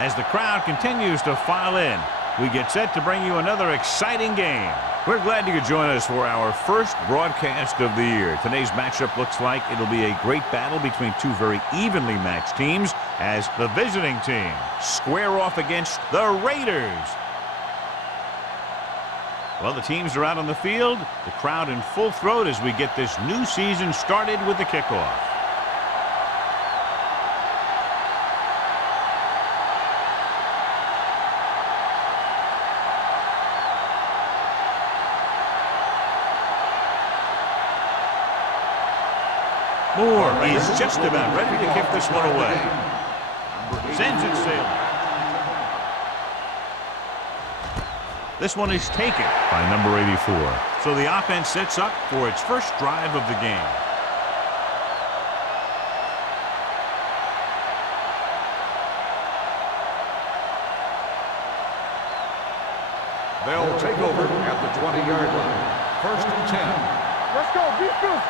As the crowd continues to file in, we get set to bring you another exciting game. We're glad you could join us for our first broadcast of the year. Today's matchup looks like it'll be a great battle between two very evenly matched teams as the visiting team square off against the Raiders. Well, the teams are out on the field, the crowd in full throat as we get this new season started with the kickoff. Moore is just about ready to kick this one away. Sends it sailing. This one is taken by number 84. So the offense sets up for its first drive of the game. They'll take over at the 20-yard line. 1st and 10. Let's go, defense.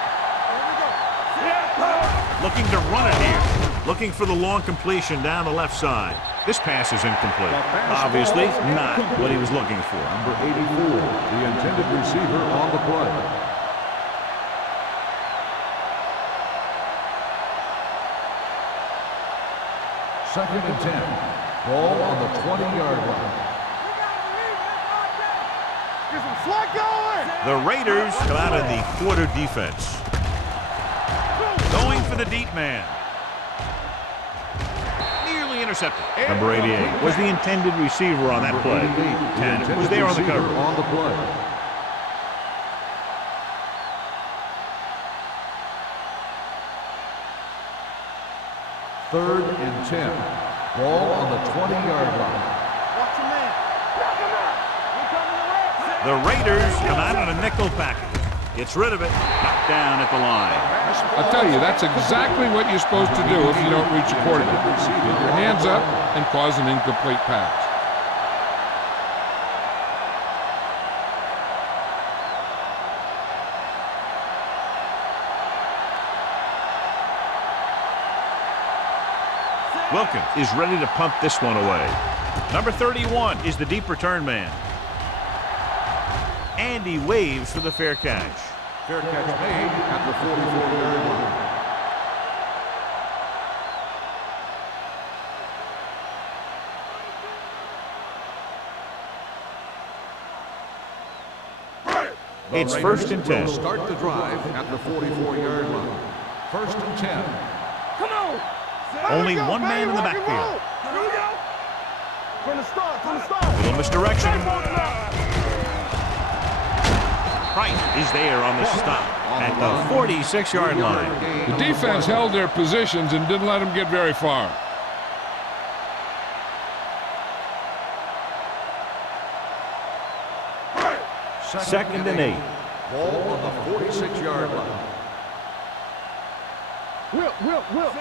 Looking to run it here. Looking for the long completion down the left side. This pass is incomplete. Obviously not what he was looking for. Number 84, the intended receiver on the play. Second and 10. Ball on the 20-yard line. Get some slot going. The Raiders come out in the quarter defense. Going for the deep man. Nearly intercepted. Number 88 was the intended receiver on that play. 10 was there on the cover. On the play. Third and 10. Ball on the 20-yard line. Watch your man. The Raiders come out in a nickel package. Gets rid of it. Knocked down at the line. I'll tell you, that's exactly what you're supposed to do if you don't reach a quarterback. Get your hands up and cause an incomplete pass. Wilkins is ready to pump this one away. Number 31 is the deep return man. And he waves for the fair catch. Fair catch made at the 44-yard line. It's 1st and 10. Start the drive at the 44-yard line. 1st and 10. Come on. Only one man in the backfield. From the start. Little misdirection. Price is there on the stop at the 46-yard line. The defense held their positions and didn't let them get very far. Second and 8. Ball on the 46-yard line. Will.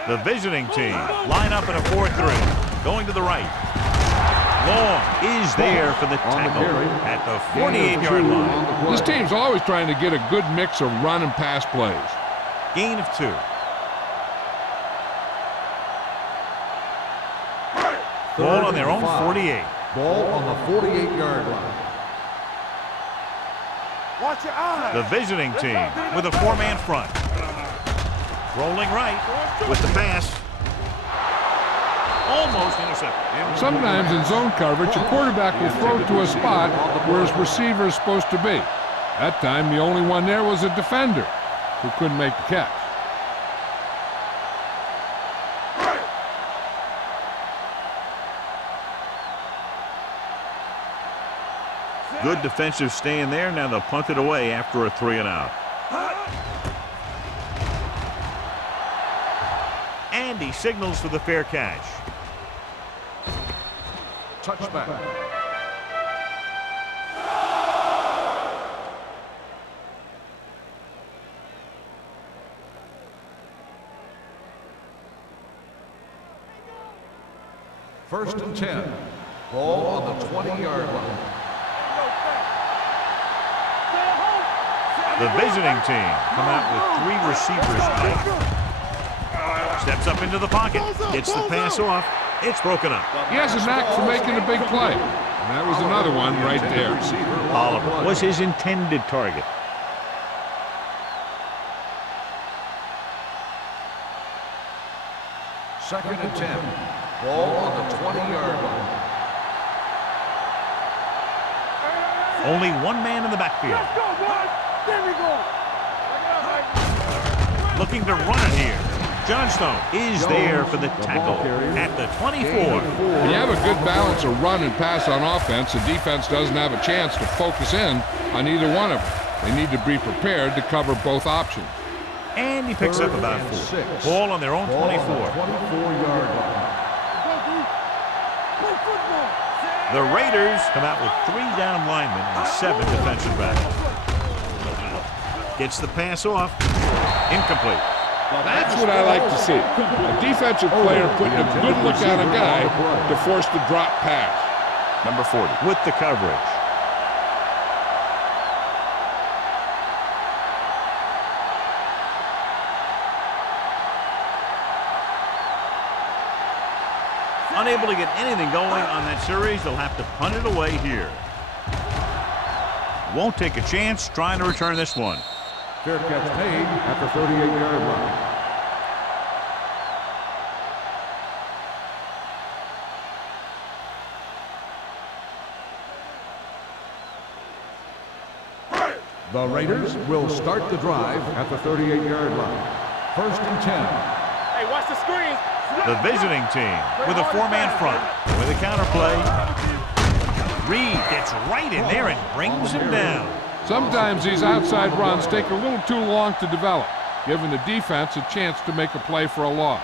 The visiting team line up in a 4-3. Going to the right. Long is there for the tackle at the 48-yard line. This team's always trying to get a good mix of run and pass plays. Gain of 2. Ball on their own 48. Ball on the 48-yard line. Watch your eyes. The visiting team with a 4-man front. Rolling right with the pass. Almost intercepted. Sometimes in zone coverage, a quarterback will throw to a spot where his receiver is supposed to be. That time, the only one there was a defender who couldn't make the catch. Good defensive stand there. Now they'll punt it away after a 3-and-out. And he signals for the fair catch. Touchback. First and 10. Ball on the 20-yard line. The visiting team come out with 3 receivers. Steps up into the pocket. Gets the pass off. It's broken up. He has a knack for making a big play. And that was another one right there. Oliver was his intended target. Second and 10. Ball on the 20-yard line. Only one man in the backfield. Let's go, boys. There we go. Looking to run it here. Johnstone is there for the tackle at the 24. When you have a good balance of run and pass on offense, the defense doesn't have a chance to focus in on either one of them. They need to be prepared to cover both options. And he picks up about 4. Ball on their own 24. 24-yard line. The Raiders come out with 3 down linemen and 7 defensive backs. Gets the pass off. Incomplete. That's what I like to see. A defensive player putting a good look on a guy to force the drop pass. Number 40 with the coverage. Unable to get anything going on that series, they'll have to punt it away here. Won't take a chance trying to return this one. Fair catch made at the 38-yard line. The Raiders will start the drive at the 38-yard line. First and 10. Hey, watch the screen. The visiting team with a 4-man front. With a counterplay. Reed gets right in there and brings him down. Sometimes these outside runs take a little too long to develop, giving the defense a chance to make a play for a loss.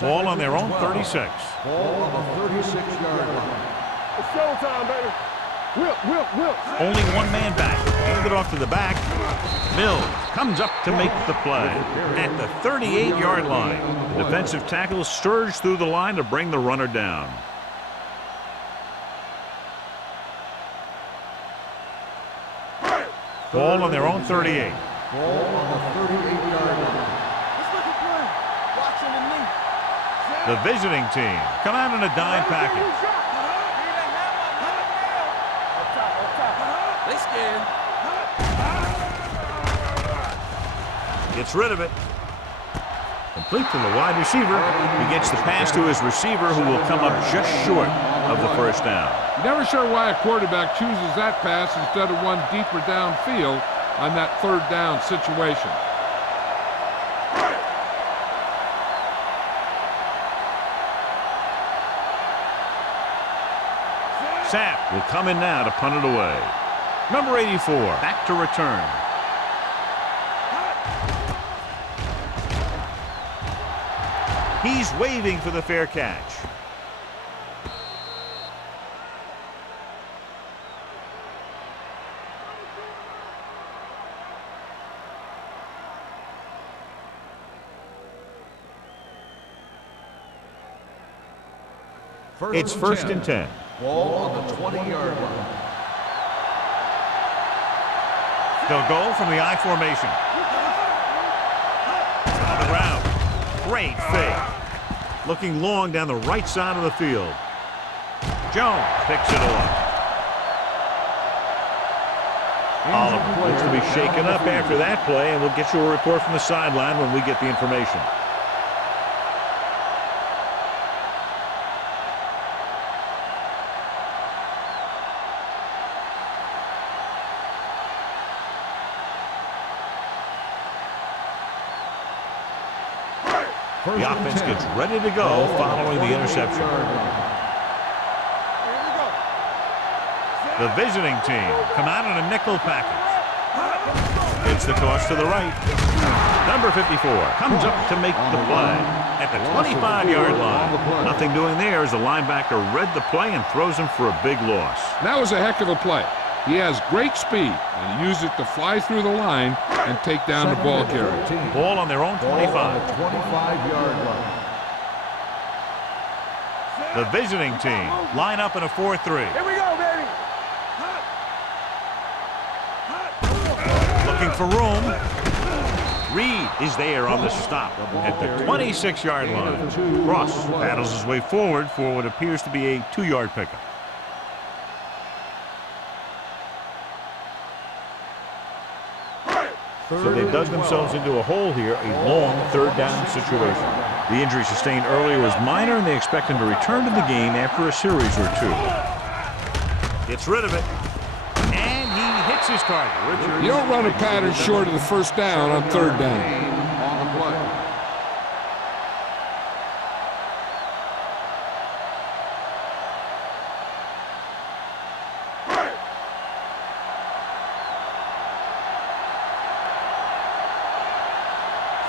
Ball on their own 36. Ball on the 36-yard line. It's showtime, baby. Whip. Only one man back. Hand it off to the back. Mills comes up to make the play at the 38-yard line. The defensive tackle surged through the line to bring the runner down. Ball on their own 38. Ball on the 38-yard line. Let's look at play. Watch underneath. The visiting team come out in a dime package. They scared. Gets rid of it. Complete to the wide receiver. He gets the pass to his receiver, who will come up just short of the first down. Never sure why a quarterback chooses that pass instead of one deeper downfield on that 3rd down situation. Sapp will come in now to punt it away. Number 84 back to return. He's waving for the fair catch. It's first and 10. Ball on the 20-yard line. They'll go from the I formation. On the ground. Great fake. Looking long down the right side of the field. Jones picks it off. Oliver looks to be shaken up after that play, and we'll get you a report from the sideline when we get the information. The offense gets ready to go following the interception. The visiting team come out in a nickel package. It's the toss to the right. Number 54 comes up to make the play at the 25-yard line. Nothing doing there as the linebacker read the play and throws him for a big loss. That was a heck of a play. He has great speed, and he used it to fly through the line and take down the ball carrier. Ball on their own 25. Ball on the 25-yard line. The visiting team line up in a 4-3. Here we go, baby. Looking for room. Reed is there on the stop at the 26-yard line. Cross battles his way forward for what appears to be a 2-yard pickup. So they've dug themselves into a hole here, a long third-down situation. The injury sustained earlier was minor, and they expect him to return to the game after a series or two. Gets rid of it, and he hits his target. You don't run a pattern short of the first down on third down.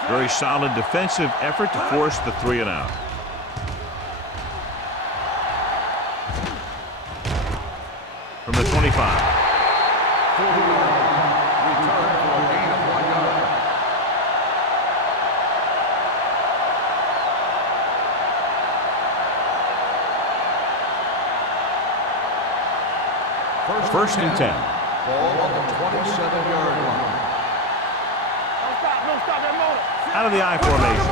Very solid defensive effort to force the 3-and-out. From the 25. Return for a gain of 1 yard. First and 10. Ball on the 27-yard line. Don't stop that motor. Out of the I formation.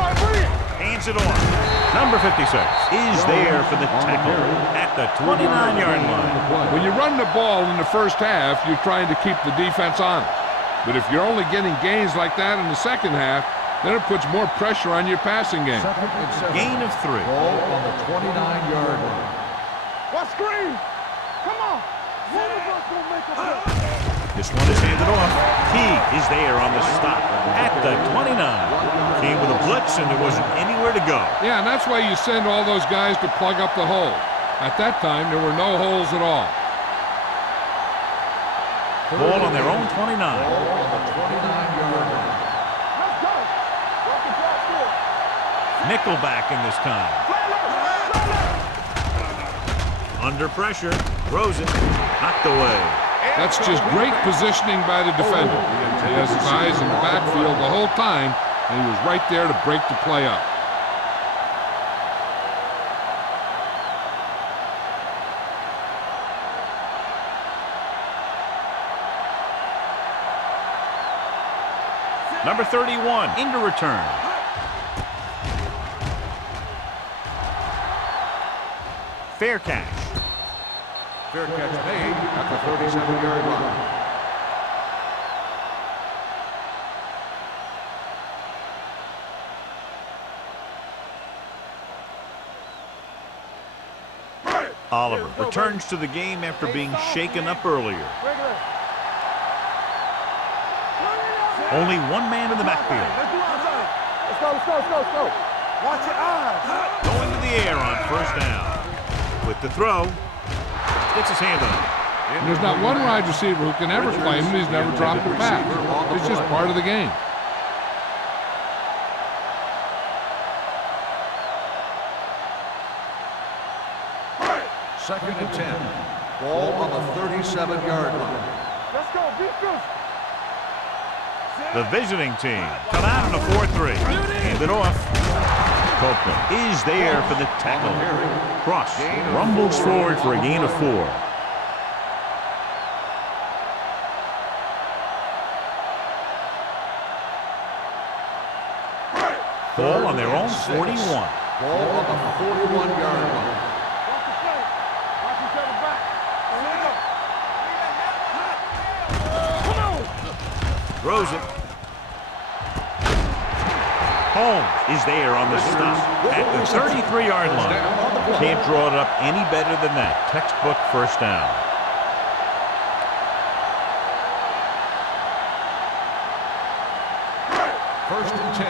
Hands it off. Number 56 is there for the tackle at the 29-yard line. When you run the ball in the first half, you're trying to keep the defense honest. But if you're only getting gains like that in the second half, then it puts more pressure on your passing game. Gain of 3. Ball on the 29-yard line. What screen? Come on. One of us gonna make a play. This one is handed off. Teague is there on the stop at the 29. Came with a blitz, and there wasn't anywhere to go. Yeah, and that's why you send all those guys to plug up the hole. At that time, there were no holes at all. Ball on their own 29. Ball on the 29-yard line. Let's go. Work the drop still. Nickelback in this time. Under pressure. Throws it. Knocked away. That's just great positioning by the defender. He has his eyes in the backfield the whole time, and he was right there to break the play up. Number 31 into return. Fair catch. Fair catch made at the 37-yard line. Oliver returns to the game after being shaken up earlier. Only one man in the backfield. Let's go. Watch your eyes. Going to the air on first down. With the throw. Gets his hand on it. And there's not one wide receiver who can ever claim that he's never dropped a pass. It's just part of the game. Second and 10. Ball on the 37-yard line. Let's go. Beat this. The visiting team come out in a 4-3. Hand it off. Copeland is there for the tackle. Cross rumbles forward for a gain of 4. Ball on their own 41. Ball on the 41-yard line. Watch the play. Watch each other back. Come on. Throws it. Holmes is there on the stop at the 33-yard line. Can't draw it up any better than that. Textbook first down. First and 10.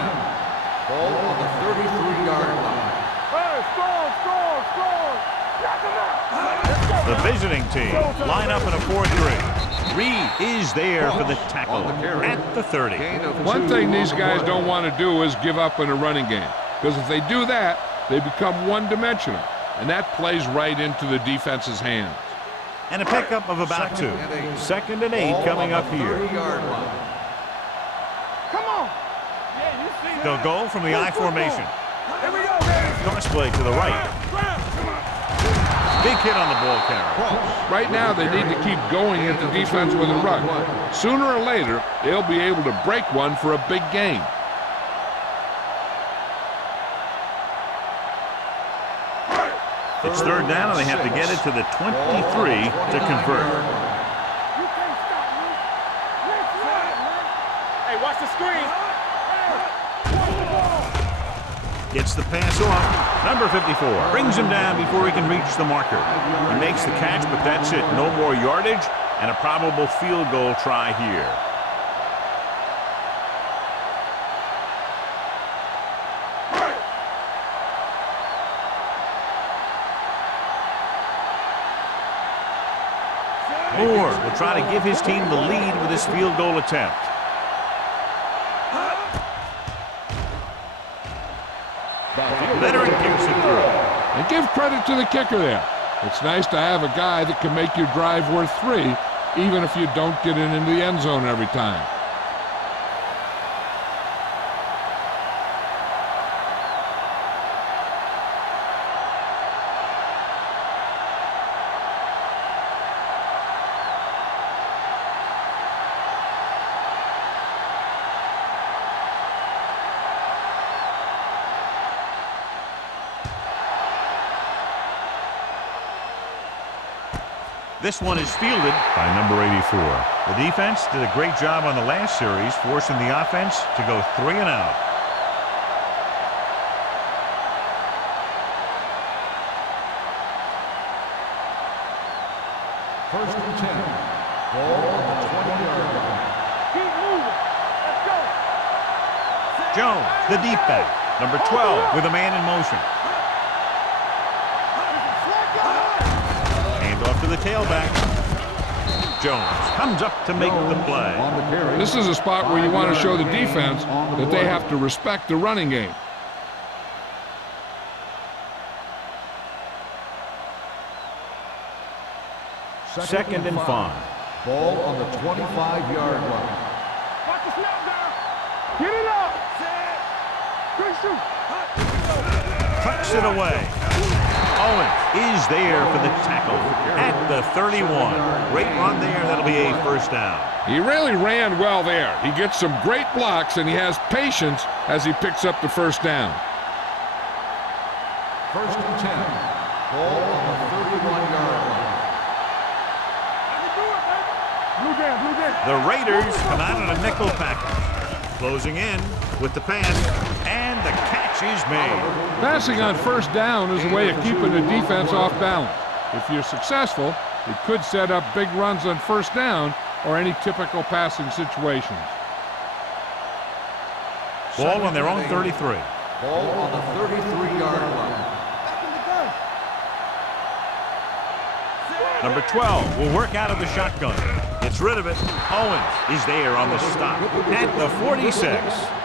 Ball on the 33-yard line. Hey, strong. Knock him out. Let's go. The visiting team line up in a 4-3. Reed is there for the tackle at the 30. One thing these guys don't want to do is give up in a running game. Because if they do that, they become one-dimensional. And that plays right into the defense's hands. And a pickup of about 2. Second and 8 coming up here. 30-yard line. Come on. Yeah, you see They'll that. go from the I formation. Here we go, baby. Toss play to the right. Big hit on the ball carrier. Right now, they need to keep going at the defense with a run. Sooner or later, they'll be able to break one for a big gain. It's third down, and they have to get it to the 23 to convert. Hey, watch the screen. Gets the pass off. Number 54 brings him down before he can reach the marker. He makes the catch, but that's it. No more yardage, and a probable field goal try here. Moore will try to give his team the lead with this field goal attempt. Veteran kicks it through. And give credit to the kicker there. It's nice to have a guy that can make your drive worth 3, even if you don't get it into the end zone every time. This one is fielded by number 84. The defense did a great job on the last series, forcing the offense to go 3 and out. First and 10. Ball on the 20-yard line. Keep moving. Let's go. Jones, the deep back. Number 12 with a man in motion. Off to the tailback. Jones comes up to make the play. This is a spot where you want to show the defense that they have to respect the running game. Second and 5. Ball on the 25-yard line. Watch the snap down. Get it up. Great shoot. Tucks it away. Owen is there for the tackle at the 31. Great run there. That'll be a first down. He really ran well there. He gets some great blocks, and he has patience as he picks up the first down. First and 10. Ball on the 31-yard line. The Raiders come out in a nickel package. Closing in with the pass, and the catch is made. Passing on first down is a way of keeping the defense off balance. If you're successful, it could set up big runs on first down or any typical passing situations. Ball on their own 33. Ball on the 33-yard line. Number 12 will work out of the shotgun. Gets rid of it. Owens is there on the stop at the 46.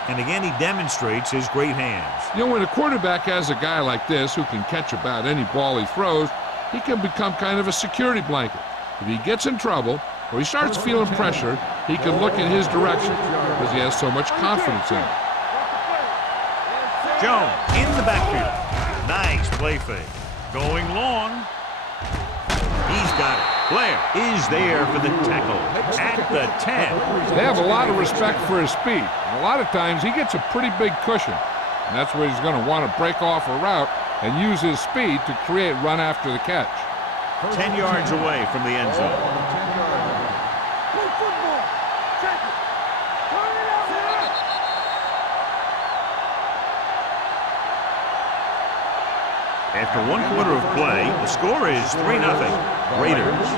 And again, he demonstrates his great hands. You know, when a quarterback has a guy like this who can catch about any ball he throws, he can become kind of a security blanket. If he gets in trouble or he starts feeling pressure, he can look in his direction because he has so much confidence in him. Jones in the backfield. Nice play fake. Going long. He's got it. Blair is there for the tackle at the 10. They have a lot of respect for his speed. And a lot of times he gets a pretty big cushion. And that's where he's going to want to break off a route and use his speed to create run after the catch. 10 yards away from the end zone. After 1 quarter of play, the score is 3-0. Raiders.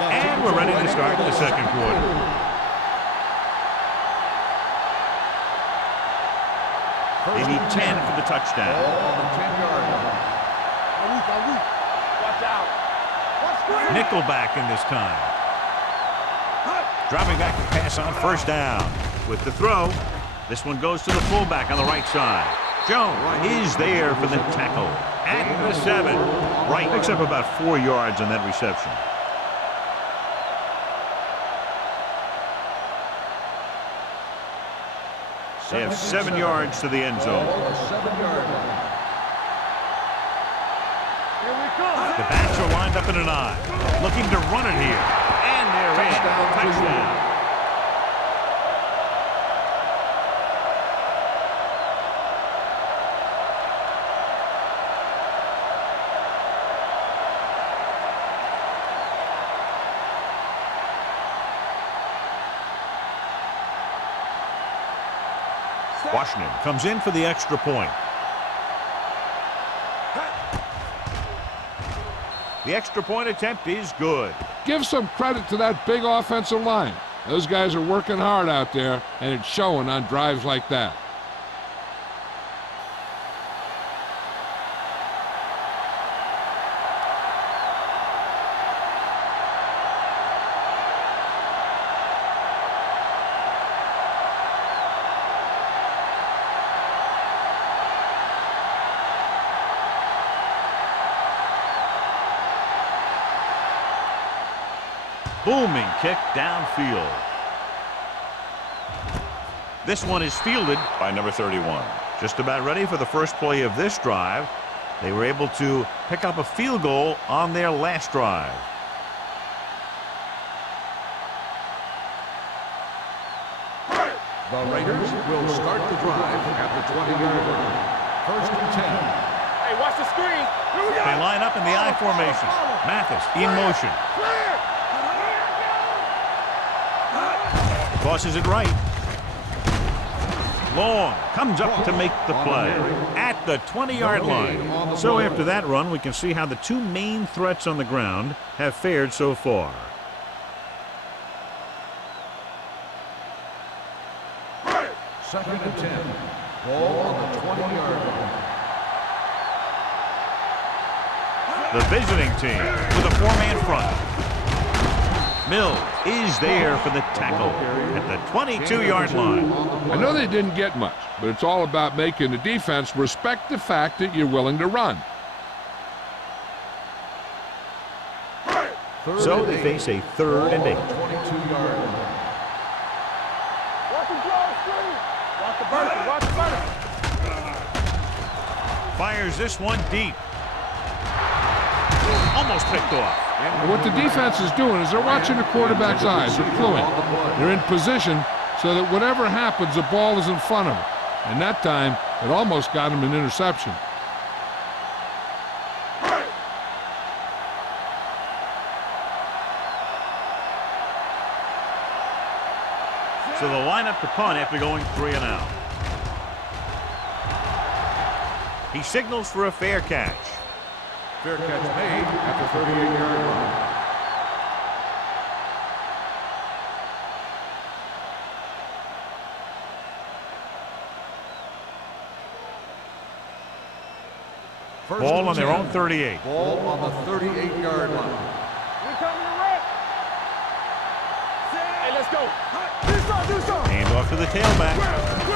And we're ready to start the second quarter. They need 10 for the touchdown. Nickelback in this time. Dropping back to pass on first down. With the throw, this one goes to the fullback on the right side. Jones is there for the tackle at the 7. Right, picks up about 4 yards on that reception. They have 7 yards to the end zone. Here we The backs are lined up in an I. Looking to run it here. And they're in. Touchdown. Washington comes in for the extra point. The extra point attempt is good. Give some credit to that big offensive line. Those guys are working hard out there, and it's showing on drives like that. Booming kick downfield. This one is fielded by number 31. Just about ready for the first play of this drive. They were able to pick up a field goal on their last drive. The Raiders will start the drive at the 20-yard line. First and 10. Hey, watch the screen. They line up in the I formation. Mathis in motion. Tosses it right. Long comes up to make the play at the 20-yard line. So after that run, we can see how the two main threats on the ground have fared so far. Second and 10. Ball on the 20-yard line. The visiting team with a four-man front. Mills is there for the tackle at the 22-yard line. I know they didn't get much, but it's all about making the defense respect the fact that you're willing to run. So they face a 3rd and 8. 22-yard line. Watch the draw screen. Watch the vertical. Watch the vertical. Fires this one deep. Almost picked off. And what the defense is doing is they're watching the quarterback's eyes. They're fluent. They're in position so that whatever happens, the ball is in front of them. And that time, it almost got him an interception. So they'll line up to punt after going 3 and out. He signals for a fair catch. Fair catch made at the 38-yard line. Ball on their own 38. Ball on the 38-yard line. We coming to wreck. Hey, let's go. Do something. Hand off to the tailback.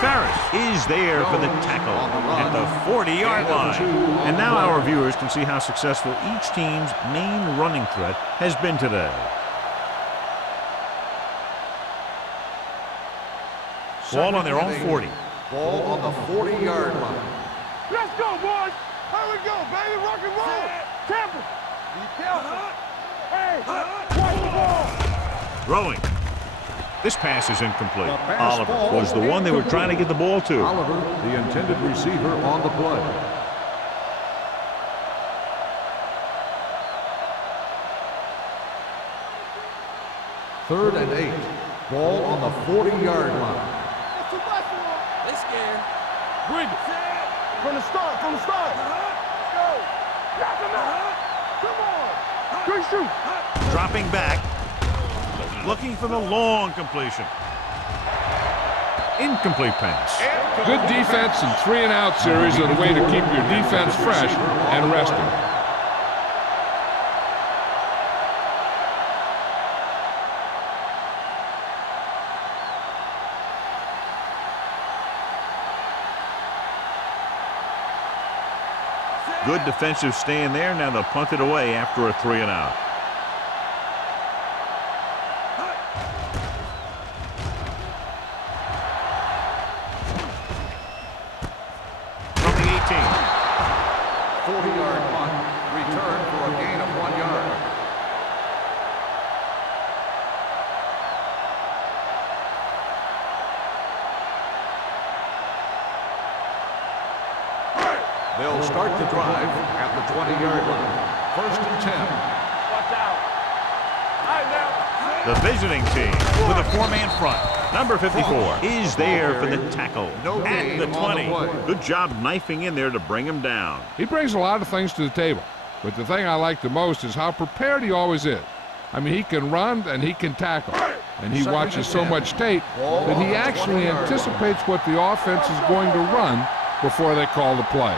Ferris is there for the tackle at the 40-yard line. And now our viewers can see how successful each team's main running threat has been today. Ball on their own 40. Ball on the 40-yard line. Let's go, boys. Here we go, baby. Rock and roll. Careful. Be careful. Hey, watch the ball. Throwing. This pass is incomplete. Oliver was the one they were trying to get the ball to. Oliver, the intended receiver on the play. Third and 8. Ball on the 40-yard line. They scared. Bring it. From the start. Let's go. Knock him out. Come on. Good shoot. Dropping back. Looking for the long completion. Incomplete pass. Good defense and 3-and-out series are the way to keep your defense fresh and rested. Good defensive stand there. Now they'll punt it away after a 3-and-out. From the 18. 40-yard punt. Return for They'll start the drive at the 20-yard line. 1st and 10. Watch out. All right, now. The visiting team with a 4-man front. Number 54 is there for the tackle at the 20. Good job knifing in there to bring him down. He brings a lot of things to the table, but the thing I like the most is how prepared he always is. I mean, he can run and he can tackle, and he watches so much tape that he actually anticipates what the offense is going to run before they call the play.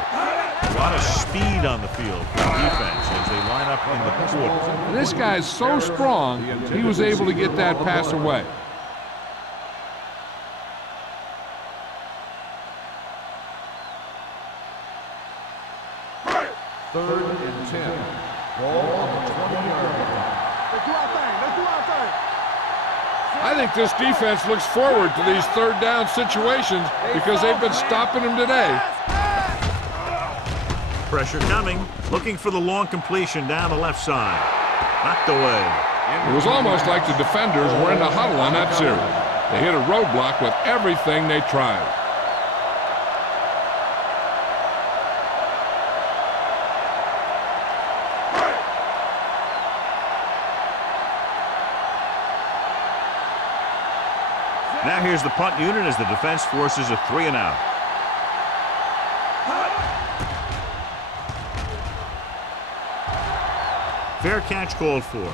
A lot of speed on the field for the defense as they line up in the quarter. And this guy's so strong, he was able to get that pass away. Third and 10. Ball on the 20-yard line. Let's do our thing. Let's do our thing. I think this defense looks forward to these third down situations because they've been stopping them today. Pressure coming, looking for the long completion down the left side. Knocked away. It was almost like the defenders were in the huddle on that series. They hit a roadblock with everything they tried. Now here's the punt unit as the defense forces a 3-and-out. Fair catch called for.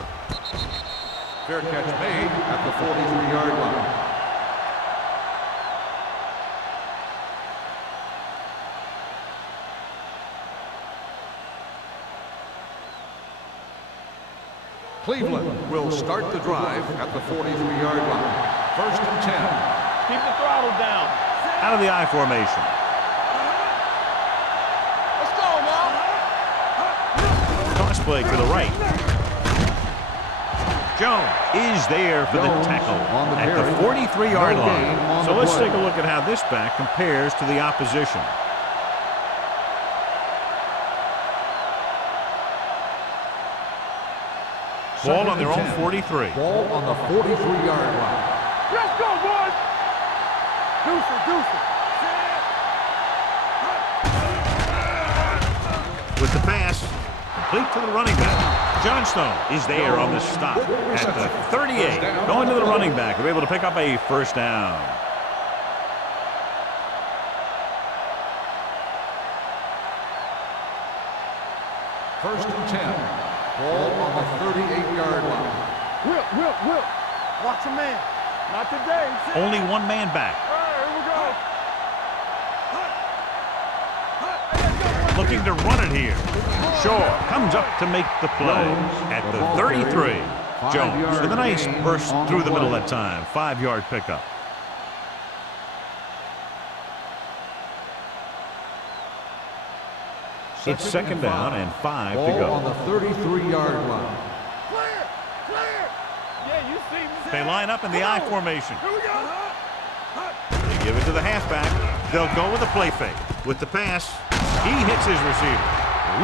Fair catch made at the 43-yard line. Cleveland will start the drive at the 43-yard line. 1st and 10. Keep the throttle down. Out of the I formation. Let's go now. Toss play to the right. Jones is there for the tackle at the 43-yard line. So let's take a look at how this back compares to the opposition. Ball on their own 43. Ball on the 43-yard line. Let's go, boys. Deuce it, deuce it. With the pass, complete to the running back. Johnstone is there on the stop at the 38. Going to the running back. They're able to pick up a first down. First and 10. Ball on the 38-yard line. Whip. Watch a man. Not today. Only one man back. All right, here we go. Looking to run it here. Shaw comes up to make the play at the 33. Jones with a nice burst through the middle that time. 5-yard pickup. It's 2nd down and 5 to go. On the 33-yard line. Clear. Yeah, you see me. They line up in the I formation. Here we go. They give it to the halfback. They'll go with a play fake. With the pass, he hits his receiver.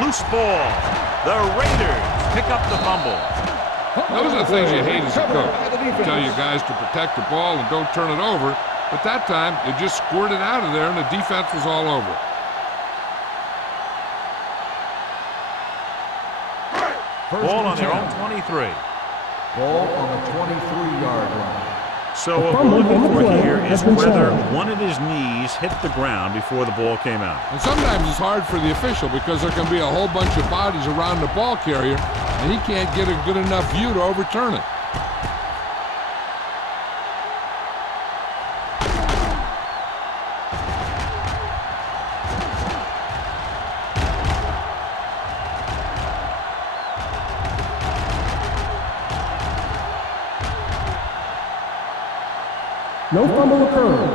Loose ball. The Raiders pick up the fumble. Those are the things you hate as a coach. Tell your guys to protect the ball and don't turn it over. But that time, they just squirted out of there and the defense was all over it. Ball on their own 23. Ball on the 23-yard line. So what we're looking for here is whether one of his knees hit the ground before the ball came out. And sometimes it's hard for the official because there can be a whole bunch of bodies around the ball carrier and he can't get a good enough view to overturn it. No fumble occurred.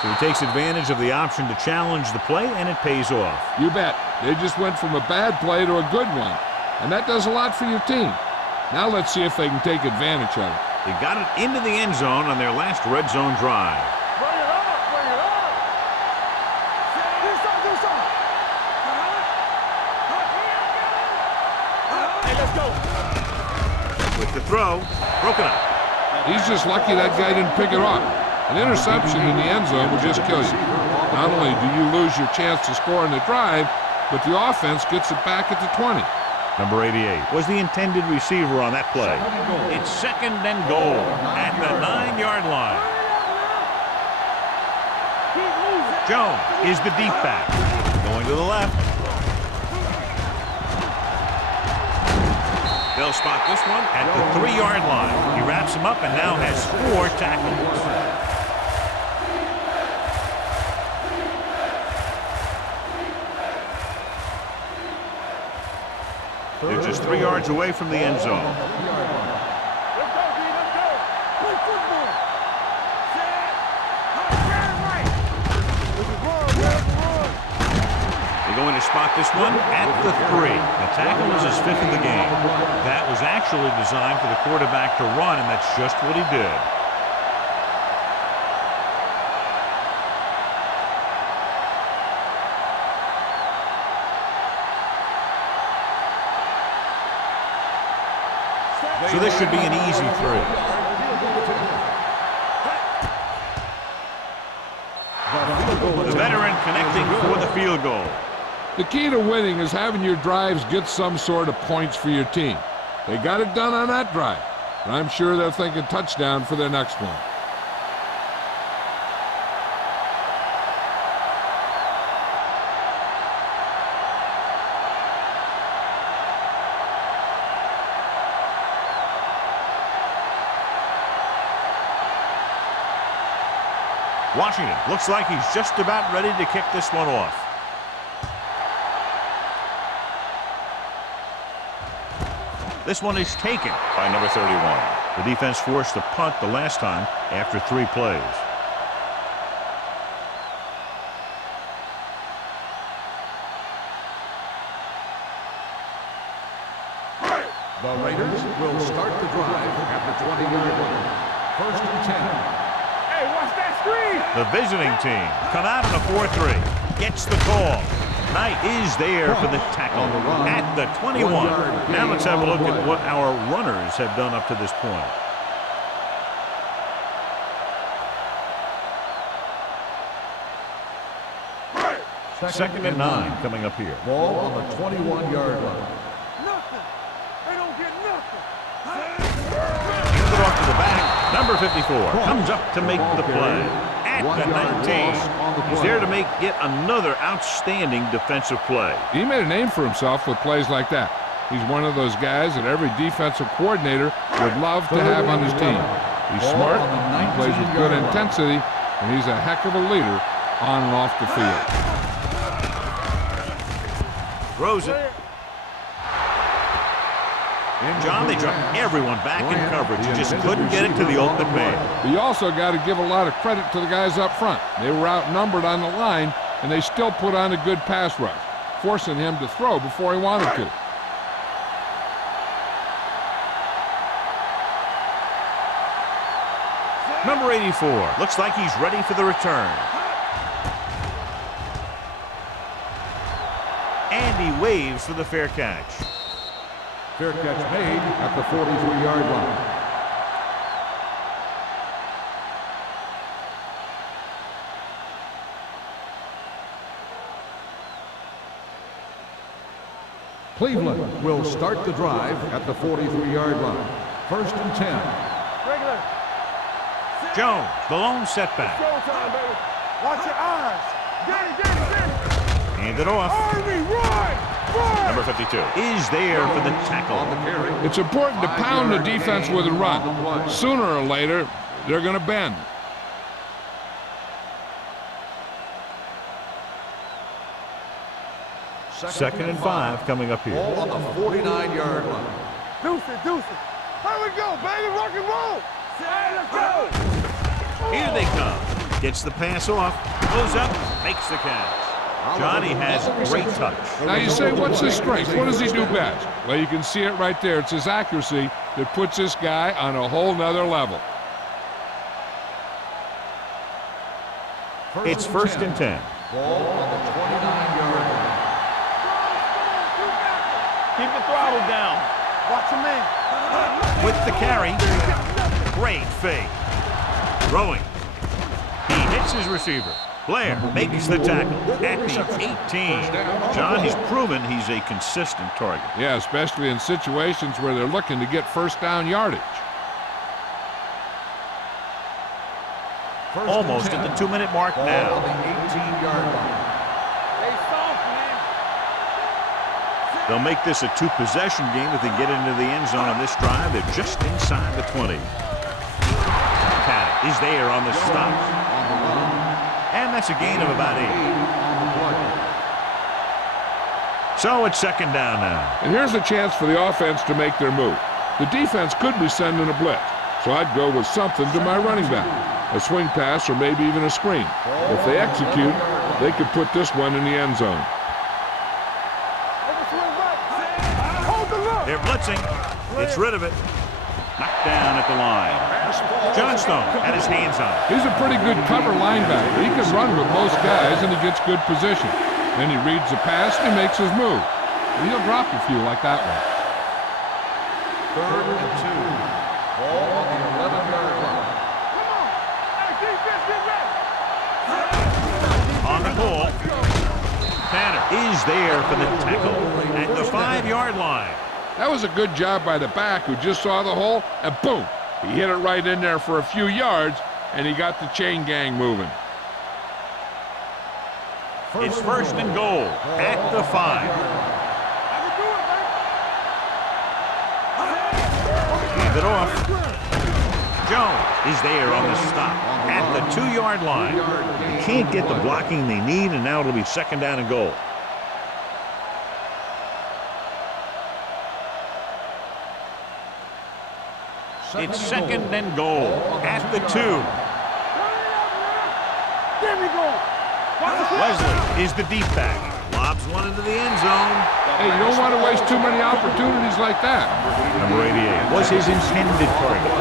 So he takes advantage of the option to challenge the play, and it pays off. You bet. They just went from a bad play to a good one. And that does a lot for your team. Now let's see if they can take advantage of it. They got it into the end zone on their last red zone drive. Bring it up. Do something. Hey, let's go. With the throw, broken up. He's just lucky that guy didn't pick it off. An interception in the end zone will just kill you. Not only do you lose your chance to score in the drive, but the offense gets it back at the 20. Number 88 was the intended receiver on that play. It's second and goal at the 9-yard line. Jones is the deep back. Going to the left. They'll spot this one at the 3-yard line. He wraps him up and now has 4 tackles. They're just 3 yards away from the end zone. Let's go, D, let's go. Play football. Set. Turn right. Let's run. They're going to spot this one at the 3. The tackle is his 5th of the game. That was actually designed for the quarterback to run, and that's just what he did. So this should be an easy throw. The veteran connecting for the field goal. The key to winning is having your drives get some sort of points for your team. They got it done on that drive, and I'm sure they're thinking touchdown for their next one. Washington looks like he's just about ready to kick this one off. This one is taken by number 31. The defense forced the punt the last time after 3 plays. The Raiders will start the drive at the 20-yard line. 1st and 10. Hey, watch that screen. The visiting team come out in a 4-3. Gets the call. Knight is there for the tackle at the 21. Now let's have a look at what our runners have done up to this point. Second and 9 coming up here. Ball on the 21-yard line. Nothing. They don't get nothing. Hands it off to the back. Number 54 comes up to make the play at the 19. He's there to make yet another outstanding defensive play. He made a name for himself with plays like that. He's one of those guys that every defensive coordinator would love to have on his team. He's smart, he plays with good intensity, and he's a heck of a leader on and off the field. Throws it. John, they dropped everyone back in coverage. He just couldn't get it to the open man. But you also got to give a lot of credit to the guys up front. They were outnumbered on the line, and they still put on a good pass rush, forcing him to throw before he wanted to. Number 84 looks like he's ready for the return. And he waves for the fair catch. Fair catch made at the 43-yard line. Cleveland will start the drive at the 43-yard line. 1st and 10. Regular. Jones, the lone setback. Go time, baby. Watch your eyes. Get it, get it, get it. Hand it off. Army, run! Run! Number 52 is there for the tackle. It's important to pound the defense with a run. Sooner or later, they're going to bend. Second and 5 coming up here. Ball on the 49-yard line. Deuce it, deuce it. Here we go, baby. Rock and roll. Hey, let's go. Here they come. Gets the pass off. Goes up. Makes the catch. Johnny has great touch. Now you say, what's his strength? What does he do best? Well, you can see it right there. It's his accuracy that puts this guy on a whole nother level. It's 1st and 10. Ball on the 29-yard line. Keep the throttle down. Watch him in. With the carry. Great fake. Throwing. hits his receiver. Blair makes the tackle at the 18. John, he's proven he's a consistent target. Yeah, especially in situations where they're looking to get first down yardage. Almost at the 2-minute mark now. On the 18-yard line. They'll make this a 2-possession game if they get into the end zone on this drive. They're just inside the 20. Paddock is there on the stop. And that's a gain of about 8. So it's second down now. And here's a chance for the offense to make their move. The defense could be sending a blitz, so I'd go with something to my running back. A swing pass or maybe even a screen. If they execute, they could put this one in the end zone. They're blitzing. It's rid of it. Knocked down at the line. Johnstone had his hands on it. He's a pretty good cover linebacker. He can run with most guys, and he gets good position. Then he reads the pass, and he makes his move. And he'll drop a few like that one. 3rd and 2. Ball on the 11-yard line. On the pull. Tanner is there for the tackle at the 5-yard line. That was a good job by the back who just saw the hole, and boom! He hit it right in there for a few yards, and he got the chain gang moving. It's 1st and goal at the 5. Hand it off. Jones is there on the stop at the 2-yard line. They can't get the blocking they need, and now it'll be 2nd down and goal. It's 2nd and goal at the 2. Wesley is the deep back. Lobs one into the end zone. Hey, you don't want to waste too many opportunities like that. Number 88 was his intended target.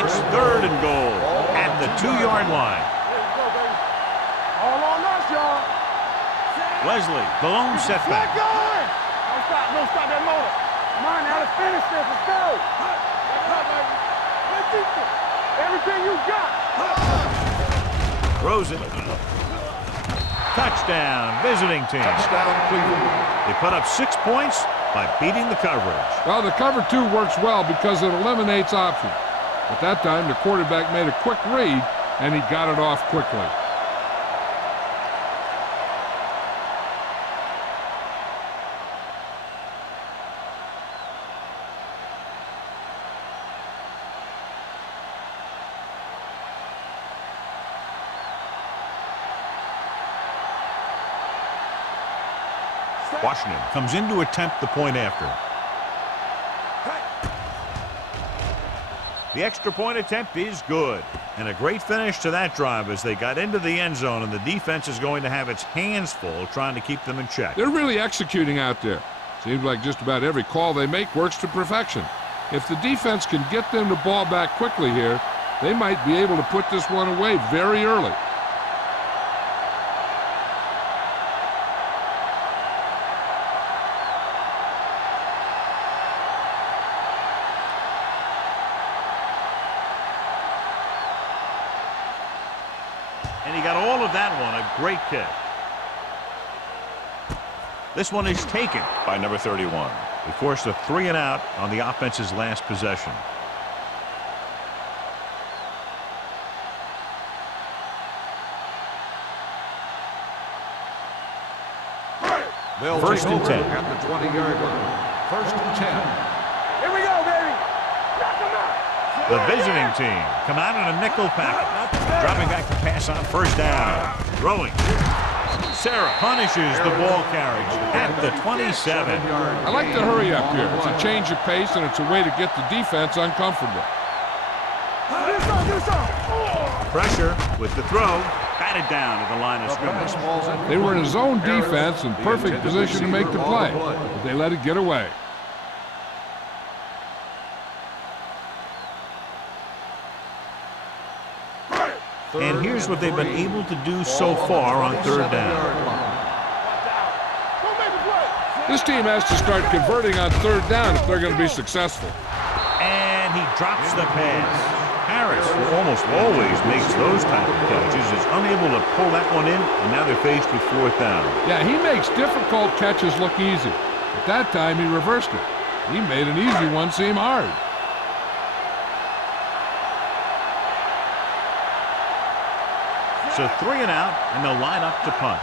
It's 3rd and goal at the 2-yard line. All on us, y'all. Wesley, the lone setback. Get going! Don't stop that motor. Come on now, let's finish this. Let's go. Everything you got. Throws it. Touchdown, visiting team. Touchdown, Cleveland. They put up 6 points by beating the coverage. Well, the cover 2 works well because it eliminates options. At that time, the quarterback made a quick read, and he got it off quickly. Washington comes in to attempt the point after. The extra point attempt is good. And a great finish to that drive as they got into the end zone, and the defense is going to have its hands full trying to keep them in check. They're really executing out there. Seems like just about every call they make works to perfection. If the defense can get them the ball back quickly here, they might be able to put this one away very early. And he got all of that one, a great kick. This one is taken by number 31. They forced a 3 and out on the offense's last possession. They'll 1st and 10. At the 20-yard line. 1st and 10. Here we go, baby. Knock him out. The visiting team come out in a nickel package. Dropping back to pass on 1st down. Throwing. Sarah punishes the ball carriage at the 27. I like to hurry up here. It's a change of pace, and it's a way to get the defense uncomfortable. Pressure with the throw. Batted down at the line of scrimmage. They were in a zone defense in perfect position to make the play, but they let it get away. And here's what they've been able to do so far on 3rd down. This team has to start converting on third down if they're going to be successful. And he drops the pass. Harris, who almost always makes those type of catches, is unable to pull that one in, and now they're faced with fourth down. Yeah, he makes difficult catches look easy. At that time, he reversed it. He made an easy one seem hard. So 3 and out, and they'll line up to punt.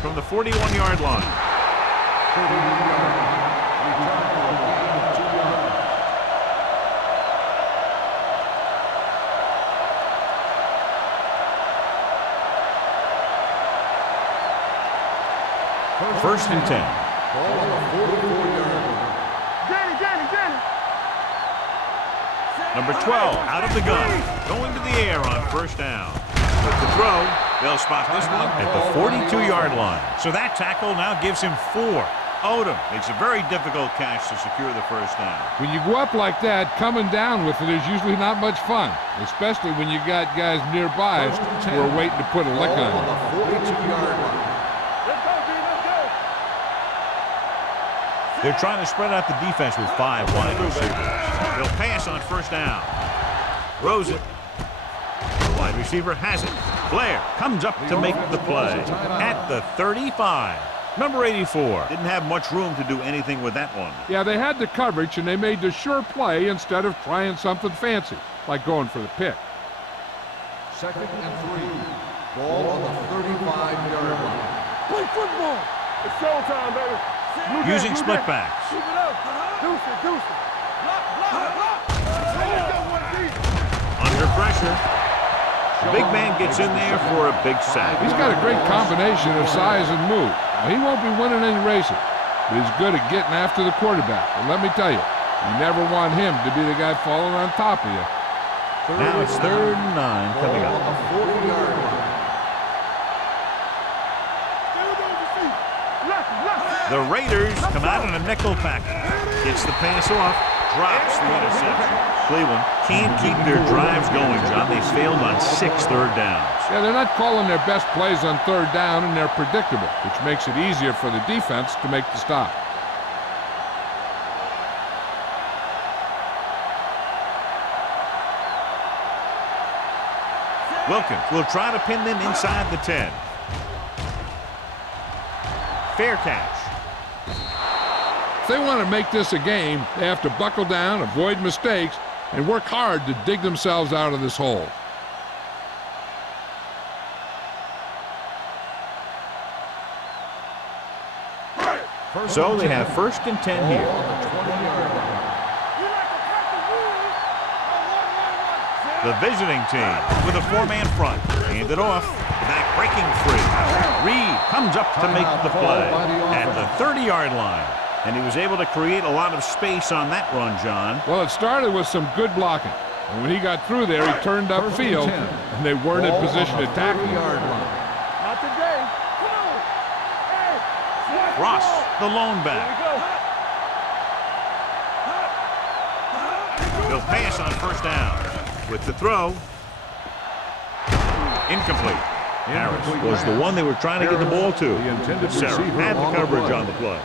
From the 41-yard line. 41-yard line. Return for a gain of 2 yards. First and 10. Ball on the 44-yard line. Danny. Number 12 out of the gun, going to the air on first down. With the throw, they'll spot this one at the 42-yard line. So that tackle now gives him 4. Odom makes a very difficult catch to secure the first down. When you go up like that, coming down with it is usually not much fun, especially when you got guys nearby who are waiting to put a lick on Ball you. on the 42-yard line. Let's go. They're trying to spread out the defense with 5 wide receivers. They'll pass on first down. Throws it. The wide receiver has it. Blair comes up to make the play at the 35. Number 84 didn't have much room to do anything with that one. Yeah, they had the coverage, and they made the sure play instead of trying something fancy, like going for the pick. 2nd and 3. Ball on the 35-yard line. Play football. It's showtime, baby. Using split backs. Keep it up. Deuce it. Block. Under pressure. The big man gets in there for a big sack. He's got a great combination of size and move. Now, he won't be winning any races, but he's good at getting after the quarterback. And let me tell you, you never want him to be the guy falling on top of you. Now it's 3rd and 9 coming Ball up. on the 40-yard line. The Raiders come out in a nickel package. Gets the pass off, drops the interception. Cleveland can't keep their drives going, John. They failed on 6 third downs. Yeah, they're not calling their best plays on third down, and they're predictable, which makes it easier for the defense to make the stop. Wilkins will try to pin them inside the 10. Fair catch. If they want to make this a game, they have to buckle down, avoid mistakes, and work hard to dig themselves out of this hole. So they have 1st and 10 here. On the 20-yard line. The visiting team with a 4-man front. Hand it off. The back breaking free. Reed comes up to make the play at the 30-yard line. And he was able to create a lot of space on that run, John. Well, it started with some good blocking. And when he got through there, he turned upfield, and they weren't in position to tackle him. Not today. Come on. Hey. Ross, the lone back. They'll pass on first down. With the throw. Incomplete. Harris was the one they were trying to get the ball to. Sarah had the coverage on the play.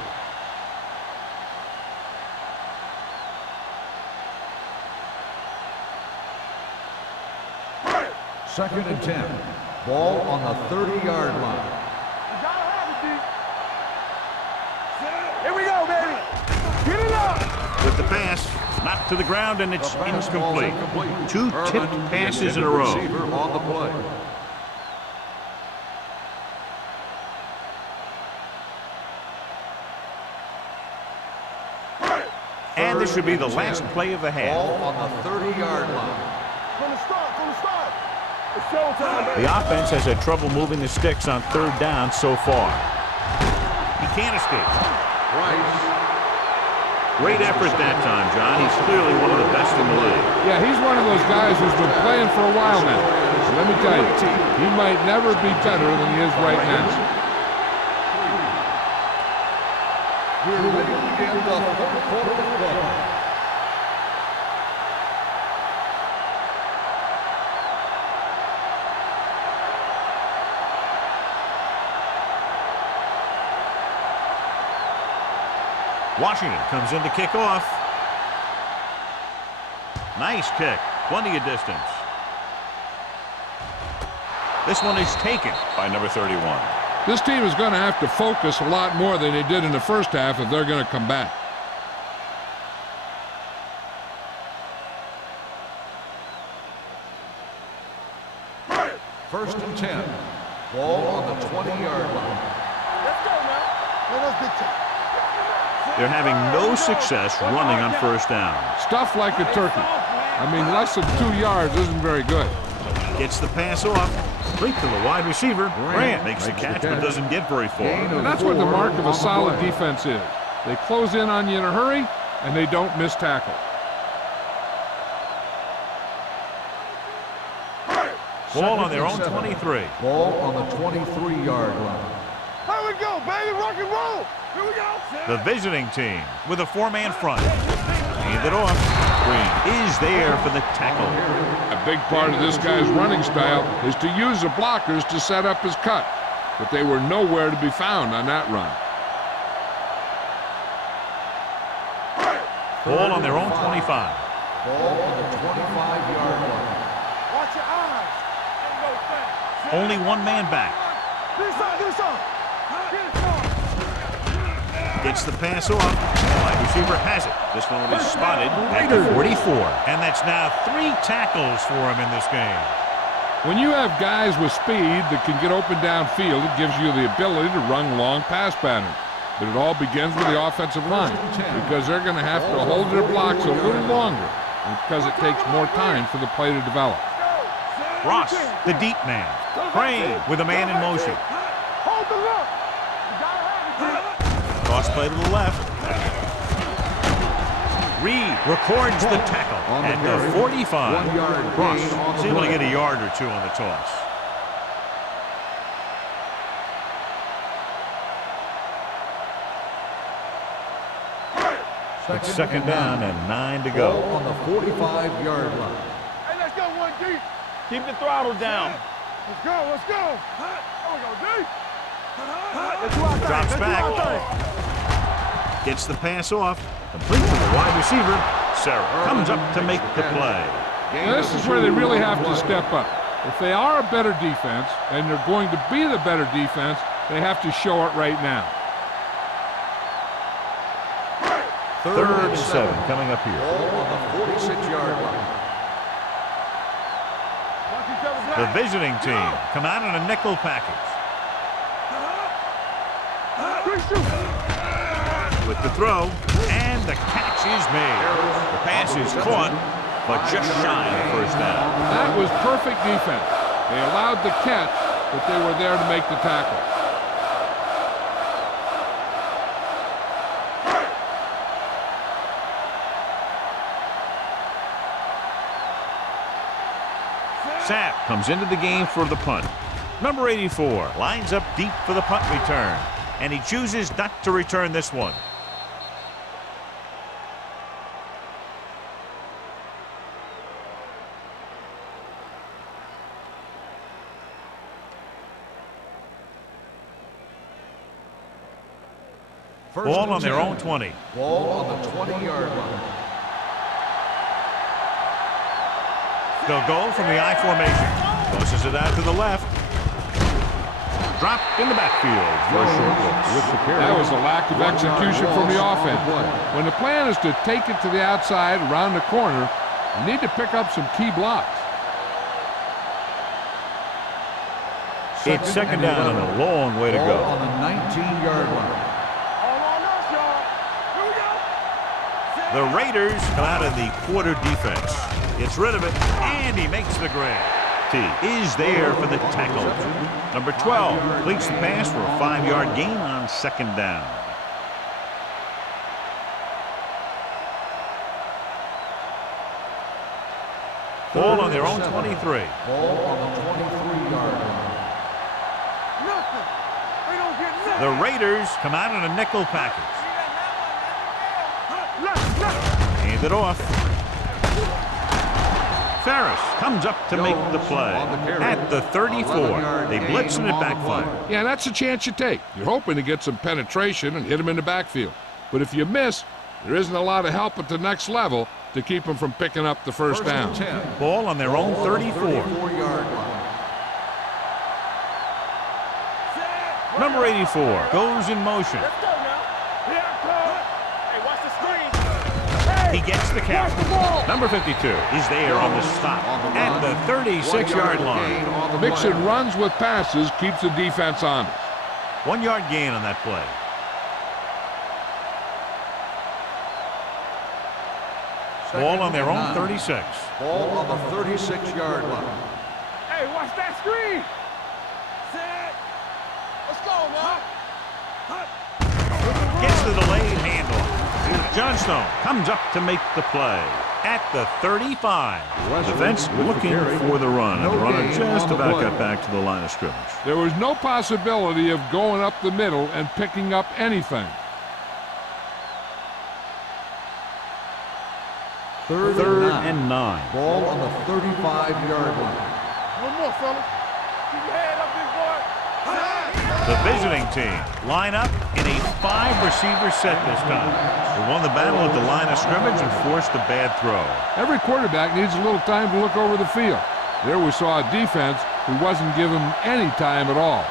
Second and 10. Ball on the 30-yard line. Here we go, baby. Get it up. With the pass, knocked to the ground, and it's incomplete. 2 tipped passes in a row. On the play. And this should be the last play of the half. Ball on the 30-yard line. From the start. It's showtime, baby. The offense has had trouble moving the sticks on third down so far. He can't escape. Rice. Great effort that time, John. He's clearly one of the best in the league. Yeah, he's one of those guys who's been playing for a while now. And let me tell you, he might never be better than he is right now. We're ready to begin the 3rd quarter of play. Washington comes in to kick off. Nice kick. Plenty of distance. This one is taken by number 31. This team is going to have to focus a lot more than they did in the first half if they're going to come back. First and 10. Ball on the 20-yard line. Let's go, man. Let us get you. They're having no success running on first down. Stuff like a turkey. I mean, less than 2 yards isn't very good. Gets the pass off. Complete to the wide receiver. Grant makes the catch but doesn't get very far. And that's what the mark of a solid defense is. They close in on you in a hurry, and they don't miss tackle. Ball on their own 23. Ball on the 23-yard line. Here we go, baby. Rock and roll. Here we go. The visiting team with a four-man front. Hand it off. Green is there for the tackle. A big part of this guy's running style is to use the blockers to set up his cut, but they were nowhere to be found on that run. Ball on their own 25. Ball on the 25-yard line. Watch your eyes. Ain't no thing. Only one man back. This on, this on. Get it on. Gets the pass off. Wide receiver has it. This one will be spotted at the 44. And that's now 3 tackles for him in this game. When you have guys with speed that can get open downfield, it gives you the ability to run long pass patterns. But it all begins with the offensive line, because they're going to have to hold their blocks a little longer, and because it takes more time for the play to develop. Ross, the deep man. Crane with a man in motion. Hold the look. You gotta have it, G. Cross play to the left. Reed records the tackle at the 45. 1 yard Ross gain on is the able to play. get a yard or two on the toss. It's second down and 9 to Ball go. on the 45-yard line. Hey, let's go one deep. Keep the throttle down. Let's go, let's go. There we go, deep. Let's do our thing. Drops Let's back. do our thing. Gets the pass off. Complete to the wide receiver. Sarah comes up to make the play. Now, this is where they really have to step up. If they are a better defense, and they're going to be the better defense, they have to show it right now. Third and 7 coming up here. Ball on the 46-yard line. Watch each other's The back. visiting team come out in a nickel package. Quick shoot. With the throw, and the catch is made. The pass is caught, but just shy of first down. That was perfect defense. They allowed the catch, but they were there to make the tackle. Sapp comes into the game for the punt. Number 84 lines up deep for the punt return, and he chooses not to return this one. First Ball and on their 10. own 20. Ball on the 20-yard line. They'll go from the I formation. Tosses it out to the left. Dropped in the backfield for a short loss. That was a lack of execution from the offense. When the plan is to take it to the outside, around the corner, you need to pick up some key blocks. It's second down and a long way to Ball go. on the 19-yard line. All on us, y'all. Here we go. The Raiders come out of the quarter defense. Gets rid of it, and he makes the grab. T is there for the tackle. Number 12 completes the pass for a 5-yard gain on second down. Ball on their own 23. Ball on the 23-yard line. Nothing. We don't get nothing. The Raiders come out in a nickel package. Hand it off. Ferris comes up to make the play. At the 34, they blitz and it backfires. Yeah, that's a chance you take. You're hoping to get some penetration and hit him in the backfield. But if you miss, there isn't a lot of help at the next level to keep them from picking up the first down. Ball on their own 34. Number 84 goes in motion. Let's go now. Here I come. Hey, watch the screen. He gets the catch. Number 52 is there on the stop at the 36-yard line. Mixing runs with passes keeps the defense honest. 1 yard gain on that play. Ball on their own 36. Ball on the 36-yard line. Hey, watch that screen. Set. Let's go now. Gets the delayed handoff. Johnstone comes up to make the play at the 35. Defense looking for the run, and the runner just about got back to the line of scrimmage. There was no possibility of going up the middle and picking up anything. Third and 9. Ball on the 35-yard line. One more, fellas. Keep your head up, big boy. The visiting team line up in a 5-receiver set this time. They won the battle at the line of scrimmage and forced a bad throw. Every quarterback needs a little time to look over the field. There we saw a defense who wasn't given any time at all.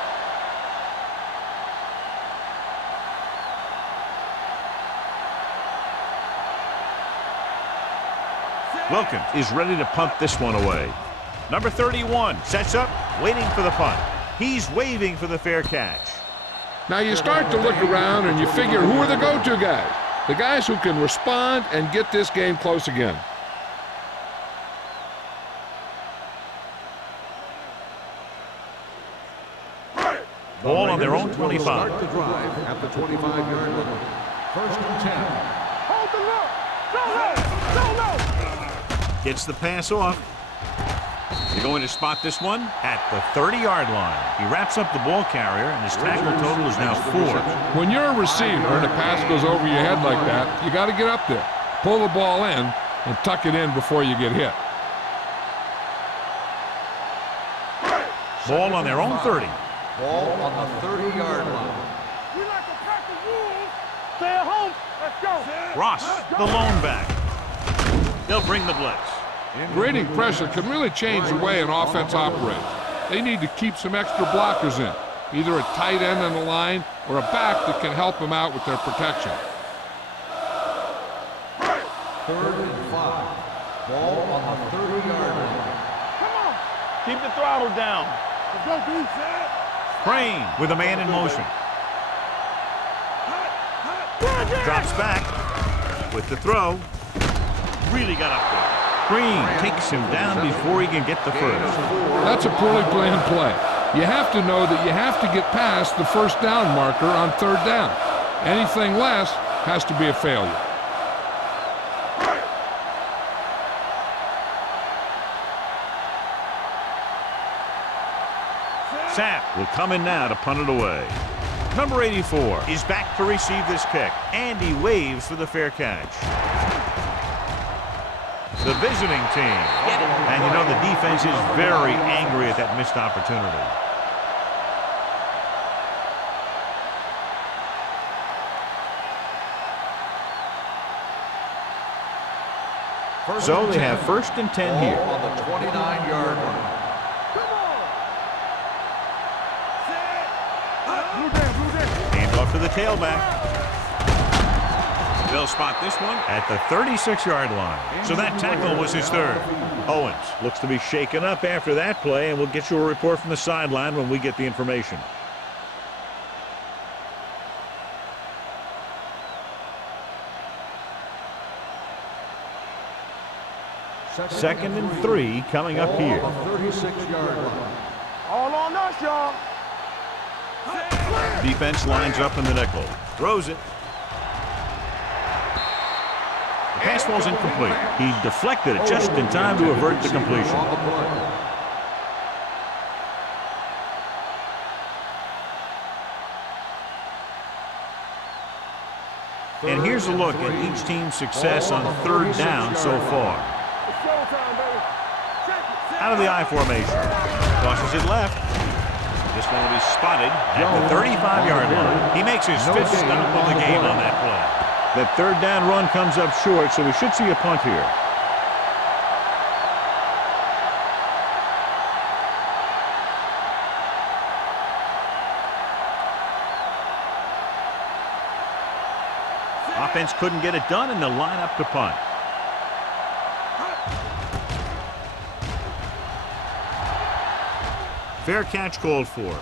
Wilkins is ready to punt this one away. Number 31 sets up, waiting for the punt. He's waving for the fair catch. Now you start to look around and you figure, who are the go-to guys? The guys who can respond and get this game close again. Ball on their own 25. Start the drive at the 25-yard line. First and 10. Hold the look. Don't low. Gets the pass off. They're going to spot this one at the 30-yard line. He wraps up the ball carrier, and his tackle total is now 4. When you're a receiver and a pass goes over your head like that, you got to get up there, pull the ball in, and tuck it in before you get hit. Ball on their own 30. Ball on the 30-yard line. We like to pack the rules. Stay at home. Let's go. Ross, the lone back. They'll bring the blitz. Grading pressure can really change the way an offense operates. They need to keep some extra blockers in, either a tight end on the line or a back that can help them out with their protection. Third and 5. Ball on the 30-yard line. Come on. Keep the throttle down. Let's go, dude. Crane with a man in motion. Drops back with the throw. Really got up there. Green takes him down before he can get the first. That's a poorly planned play. You have to know that you have to get past the first down marker on third down. Anything less has to be a failure. Sapp will come in now to punt it away. Number 84 is back to receive this kick, and he waves for the fair catch. The visiting team. And you know the defense is very angry at that missed opportunity. So they have first and 10 here. On the 29-yard line. Hand off to the tailback. They'll spot this one at the 36-yard line. So that tackle was his third. Owens looks to be shaken up after that play, and we'll get you a report from the sideline when we get the information. Second and 3 coming up here. 36-yard line. All on us, y'all. Defense lines up in the nickel. Throws it. The pass falls incomplete. He deflected it just in time to avert the completion. On the play. And here's a look at each team's success on third down so far. It's showtime, baby. Out of the I formation. Tosses it left. This one will be spotted at the 35-yard line. He makes his fifth stop of the game on that play. That third down run comes up short, so we should see a punt here. Offense couldn't get it done, and they'll line up to punt. Fair catch called for.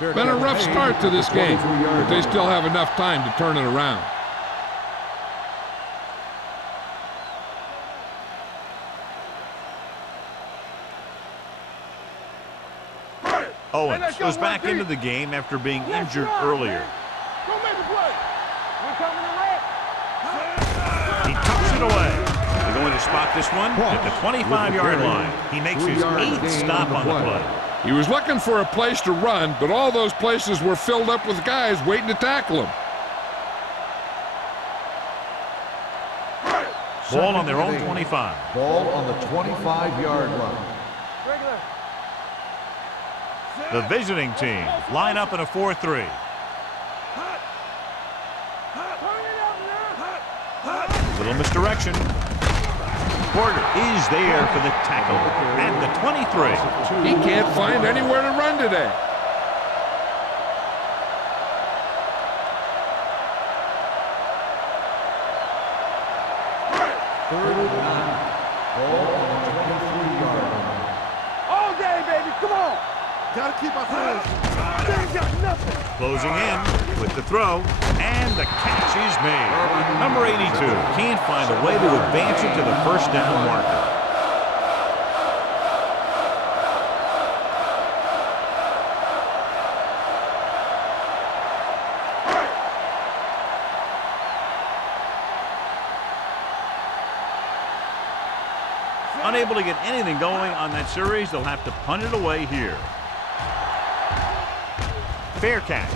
Been a rough start to this game, but they still have enough time to turn it around. Owens goes back into the game after being injured earlier. Go make the play. We're coming to red. He tucks it away. They're going to spot this one at the 25-yard line. He makes his 8th stop on the play. He was looking for a place to run, but all those places were filled up with guys waiting to tackle him. Ball on their own 25. Ball on the 25-yard line. The visiting team line up in a 4-3. Little misdirection. Porter is there for the tackle at the 23. He can't find anywhere to run today. Third and 9. Ball on the 23-yard line. All day, baby. Come on. Gotta keep our hands. They ain't got nothing. Closing in with the throw, and the catch is made. Number 82 can't find a way to advance it to the first down marker. Unable to get anything going on that series, they'll have to punt it away here. Fair catch.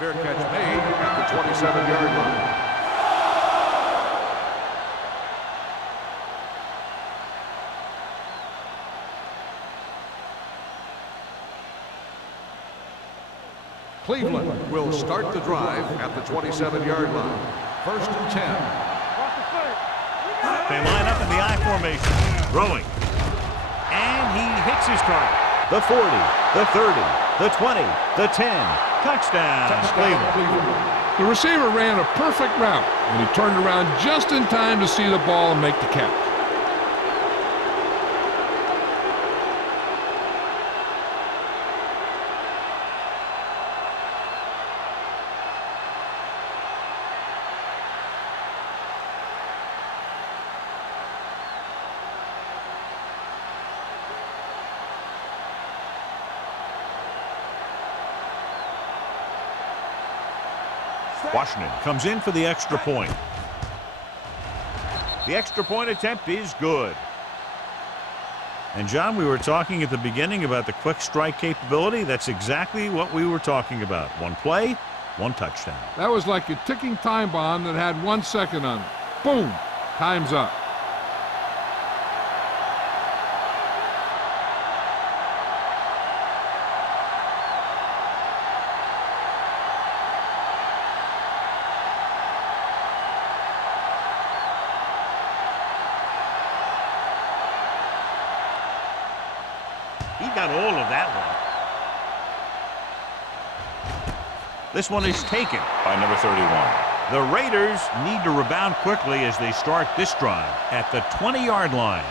Fair catch made at the 27-yard line. Cleveland will start the drive at the 27-yard line. First and 10. They line up in the I formation. Throwing. And he hits his target. The 40, the 30, the 20, the 10. Touchdown, Cleveland. The receiver ran a perfect route, and he turned around just in time to see the ball and make the catch. Washington comes in for the extra point. The extra point attempt is good. And John, we were talking at the beginning about the quick strike capability. That's exactly what we were talking about. One play, one touchdown. That was like a ticking time bomb that had 1 second on it. Boom, time's up. He got all of that one. This one is taken by number 31. The Raiders need to rebound quickly as they start this drive at the 20-yard line.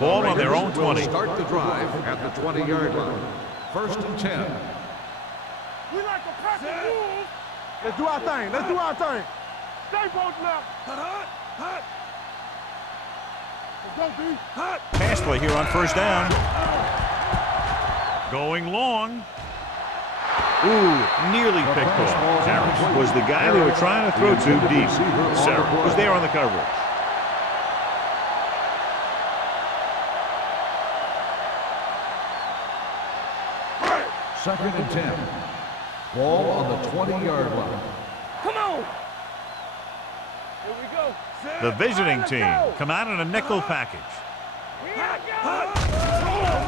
Ball on their own 20. Start the drive at the 20-yard line. First and 10. We like to press the rules. Let's do our thing. Let's do our thing. Stay posted up. Let's go, B. Pass play here on first down. Going long. Ooh, nearly picked off. Harris was the guy they were trying to throw to deep. Sarah was there on the coverage. Second and 10. Ball on the 20-yard line. Come on. Here we go. The visiting team come out in a nickel package. Here I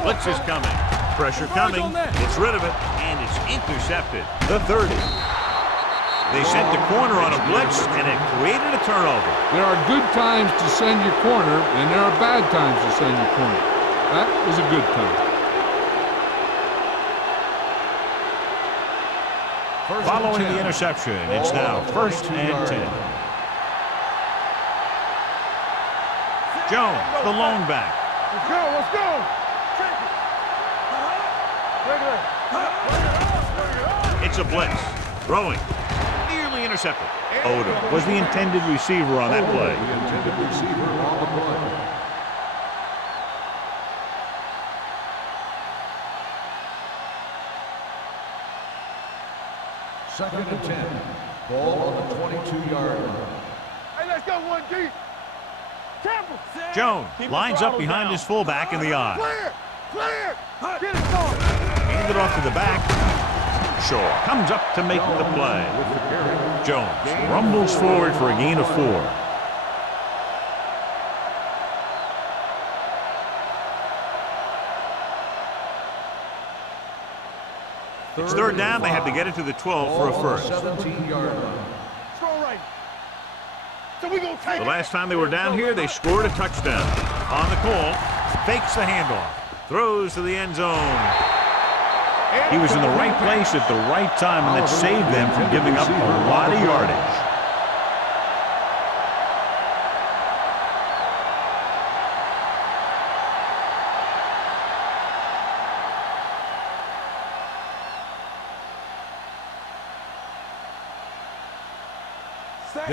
go. Blitz is coming. Pressure coming. Gets rid of it, and it's intercepted. The 30. They sent the corner on a blitz, and it created a turnover. There are good times to send your corner, and there are bad times to send your corner. That was a good time. Following the interception, it's now 1st and 10. Jones, the lone back. Let's go, let's go. It's a blitz. Throwing. Nearly intercepted. Odom was the intended receiver on that play. The intended receiver on the play. Second and 10. Ball on the 22-yard line. Hey, let's go, 1D. Temple. Jones lines up behind his fullback in the eye. Clear, clear. Get it started. Hand it off to the back. Shaw comes up to make the play. Jones rumbles forward for a gain of 4. It's 3rd down. They have to get it to the 12 for a first. 17-yard line. Strong right. So we gonna take The last time they were down here, they scored a touchdown. On the call, fakes the handoff. Throws to the end zone. He was in the right place at the right time, and that saved them from giving up a lot of yardage.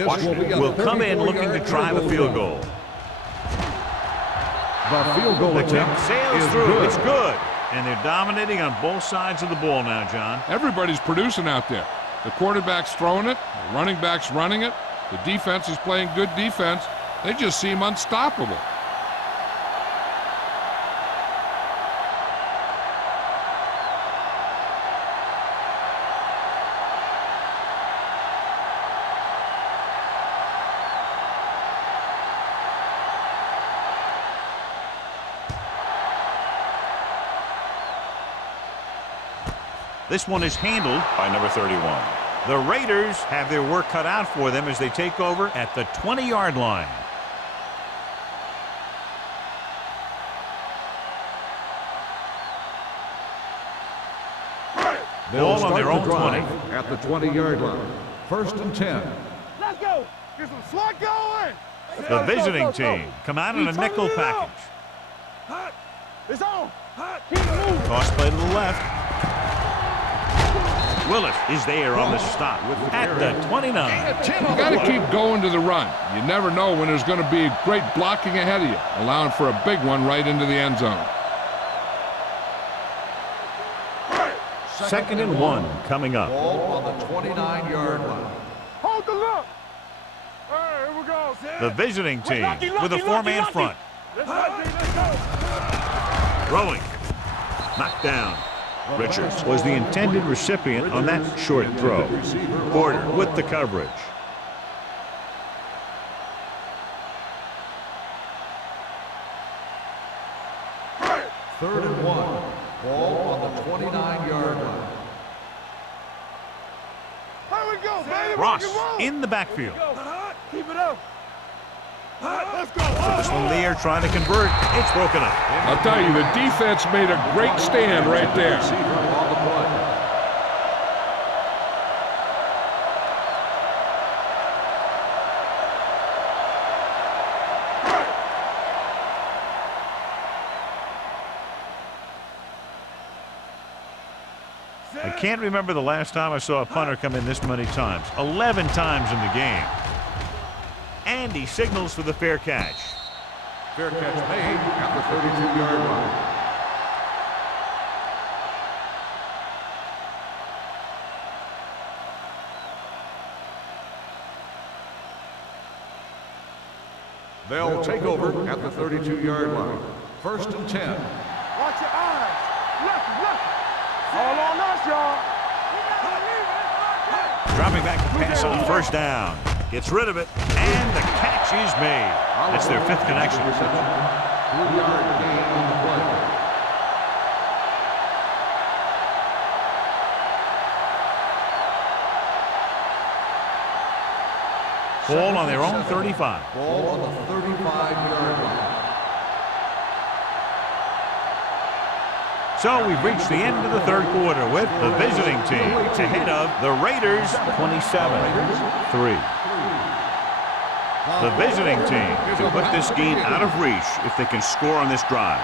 Washington will come in looking to try the field goal. The field goal The kick attempt sails is through. good. It's good. And they're dominating on both sides of the ball now, John. Everybody's producing out there. The quarterback's throwing it, the running back's running it, the defense is playing good defense. They just seem unstoppable. This one is handled by number 31. The Raiders have their work cut out for them as they take over at the 20-yard line. They'll Ball on their start own the drive 20. at the 20-yard line. 1st and 10. Let's go. Get some slot going. The visiting team come out in a nickel package. It's on. Keep moving. Toss play to the left. Willis is there on the stop at the 29. You got to keep going to the run. You never know when there's going to be great blocking ahead of you, allowing for a big one right into the end zone. 2nd and 1 coming up. Ball on the 29-yard line. Hold the look. All right, here we go. The visiting team Lucky, with a lucky, 4-man lucky. front. Let's go. Throwing. Knocked down. Richards was the intended recipient on that short throw. Porter with the coverage. Third and 1. Ball on the 29-yard line. Here we go, baby. Ross Rock and roll. in the backfield. Keep it up. Let's go. This one there trying to convert. It's broken up. I'll tell you, the defense made a great stand right there. Receiver on the play. I can't remember the last time I saw a punter come in this many times. 11 times in the game. And he signals for the fair catch. Fair catch made at the 32-yard line. They'll take over at the 32-yard line. 1st and 10. Watch your eyes. Left. All on us, y'all. Dropping back to pass on 1st down. Gets rid of it, and the catch is made. That's their 5th connection. 3-yard gain on the play. Ball on their own 35. Ball on the 35-yard line. So we've reached the end of the third quarter with the visiting team ahead of the Raiders 27-3. The visiting team can put this game out of reach if they can score on this drive.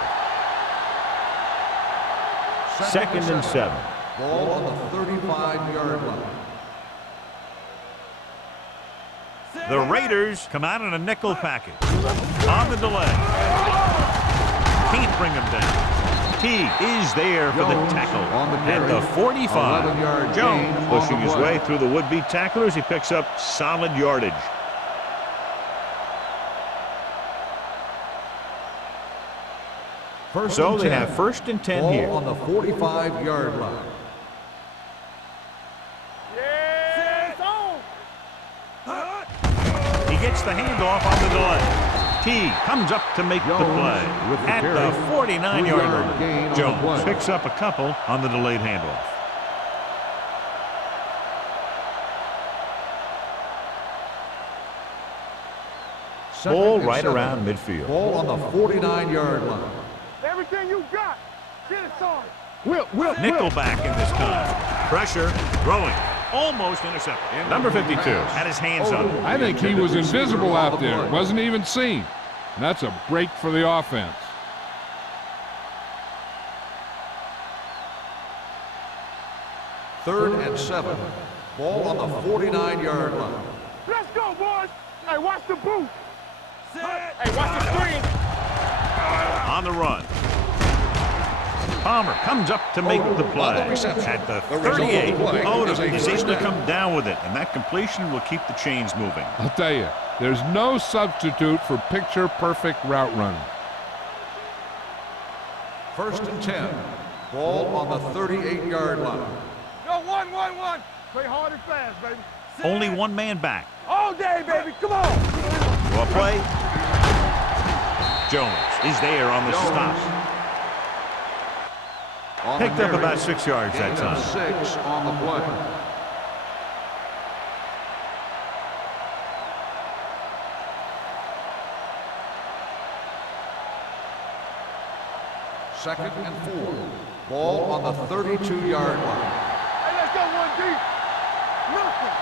2nd and 7. Ball on the 35-yard line. The Raiders come out in a nickel package. On the delay. Can't bring him down. T is there for the tackle at the 45. Jones pushing his way through the would-be tacklers. He picks up solid yardage. So they have 1st and 10 here. Ball on the 45-yard line. He gets the handoff on the delay. T comes up to make the play at the 49-yard line. Jones picks up a couple on the delayed handoff. Ball right around midfield. Ball on the 49-yard line. Everything you got. Get it, son. Nickelback in this time. Pressure, throwing. Almost intercepted. Number 52 had his hands on it. I think he was invisible out there. Wasn't even seen. And that's a break for the offense. Third and 7. Ball on the 49-yard line. Let's go, boys. Hey, watch the boot. Hey, watch the screen. On the run. Palmer comes up to make the play at the 38. Odom is able to come down with it, and that completion will keep the chains moving. I'll tell you, there's no substitute for picture-perfect route running. 1st and 10. Ball on the 38-yard line. Go 1-1-1. Play hard and fast, baby. Only one man back. All day, baby. Come on. Well play. Jones is there on the stop. Picked up about 6 yards that time. 6 on the play. Second and 4. Ball on the 32-yard line. Hey, let's go one deep. Nothing.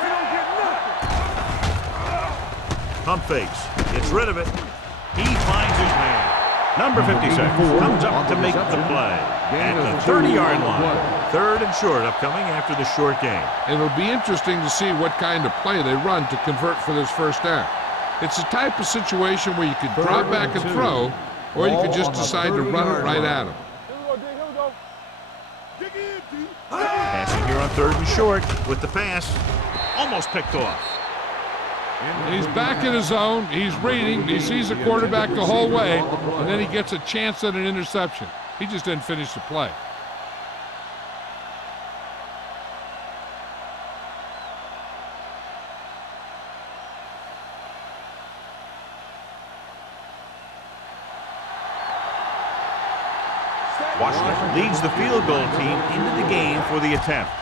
We don't get nothing. Pump fakes. Gets rid of it. He finds his man. Number 56 comes up to make the play at the 30-yard line. 3rd and short upcoming after the short game. It'll be interesting to see what kind of play they run to convert for this first down. It's the type of situation where you could drop back and throw, or you could just decide to run it right at him. Passing here on 3rd and short with the pass. Almost picked off. He's back in his zone. He's reading. He sees the quarterback the whole way, and then he gets a chance at an interception. He just didn't finish the play. Washington leads the field goal team into the game for the attempt.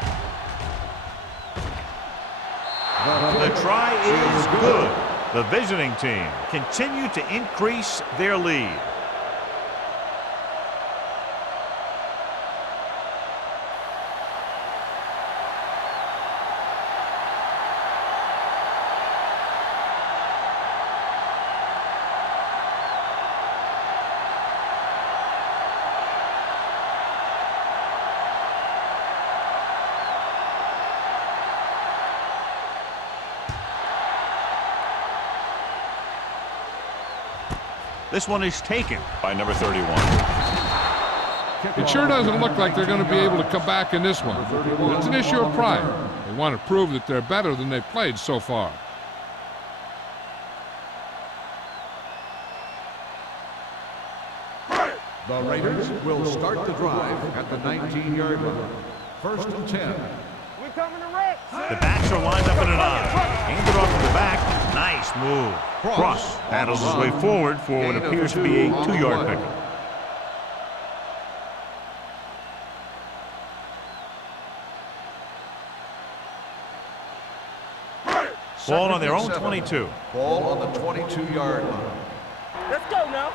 The try is good. The visiting team continue to increase their lead. This one is taken by number 31. It sure doesn't look like they're going to be able to come back in this one. It's an issue of pride. They want to prove that they're better than they've played so far. The Raiders will start the drive at the 19-yard line. 1st and 10. We coming to wreck. The backs are lined up in an I. Handed off to the back. Nice move. Cross battles his way forward for what appears to be a 2-yard pickup. Ball on their own 7. 22. Ball on the 22-yard line. Let's go now.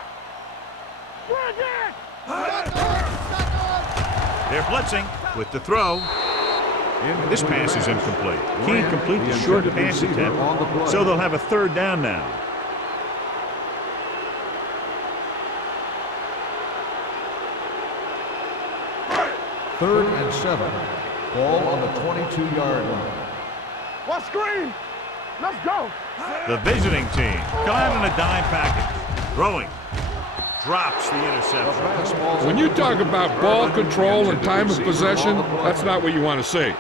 They're blitzing with the throw. This pass is incomplete. Can't complete the short pass attempt, so they'll have a third down now. Third and 7. Ball on the 22-yard line. What screen? Let's go. The visiting team come out in a dime package. Throwing. Drops the interception. When you talk about ball control and time of possession, that's not what you want to see.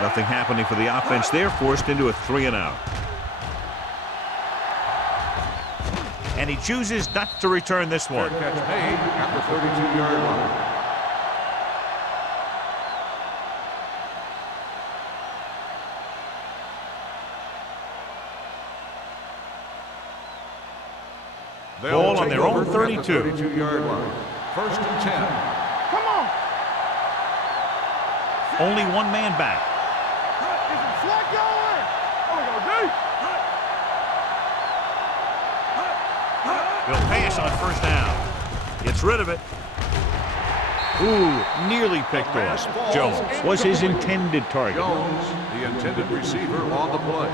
Nothing happening for the offense. They're forced into a 3-and-out. And he chooses not to return this one. Fair catch made at the 32-yard line. Ball on their own 32. 32-yard line. First and 10. Come on. Only one man back. Is it flat going? Oh, go deep. He'll pass on first down. Gets rid of it. Ooh, nearly picked off. Jones was his intended target. Jones, the intended receiver on the play.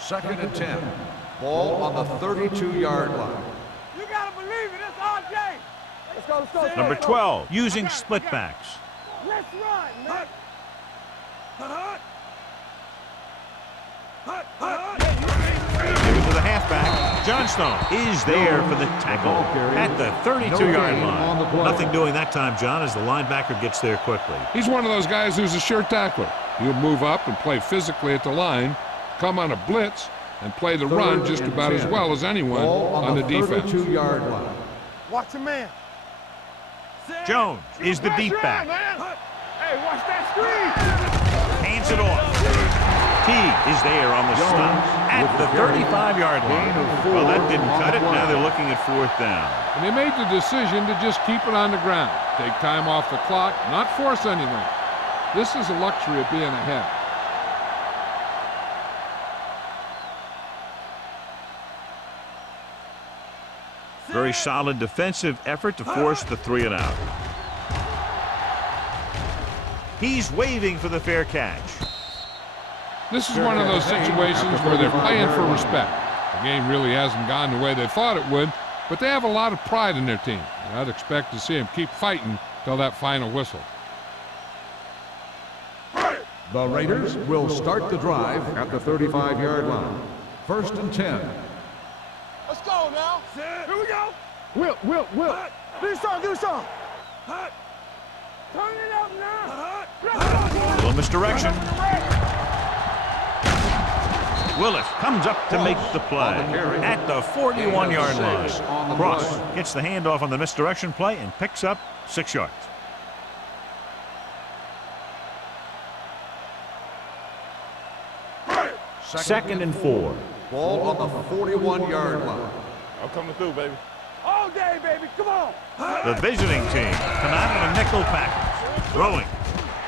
Second and 10. Ball on the 32-yard line. You gotta believe it. It's RJ. Let's go. Let's go. Number 12, using split backs. Let's run, man. Give it to the halfback. Johnstone is there for the tackle at the 32-yard line. Nothing doing that time, John, as the linebacker gets there quickly. He's one of those guys who's a sure tackler. He'll move up and play physically at the line, come on a blitz, and play the run just about as well as anyone on the defense. 32-yard line. Watch a man. Jones is the deep back. Hey, watch that screen. Hands it off. Teague is there on the stop at the 35-yard line. Well, that didn't cut it. Now they're looking at fourth down. And they made the decision to just keep it on the ground. Take time off the clock, not force anything. This is a luxury of being ahead. Very solid defensive effort to force the 3-and-out. He's waving for the fair catch. This is one of those situations where they're playing for respect. The game really hasn't gone the way they thought it would, but they have a lot of pride in their team. And I'd expect to see them keep fighting till that final whistle. The Raiders will start the drive at the 35-yard line. First and 10. Let's go now. Here we go. Will. Do something, do something. Turn it up now. Little misdirection. Willis comes up to make the play at the 41-yard line. Cross gets the handoff on the misdirection play and picks up 6 yards. Second and 4. Ball on the 41-yard line. I'm coming through, baby. All day, baby. Come on. The visiting team come out in a nickel package. Throwing.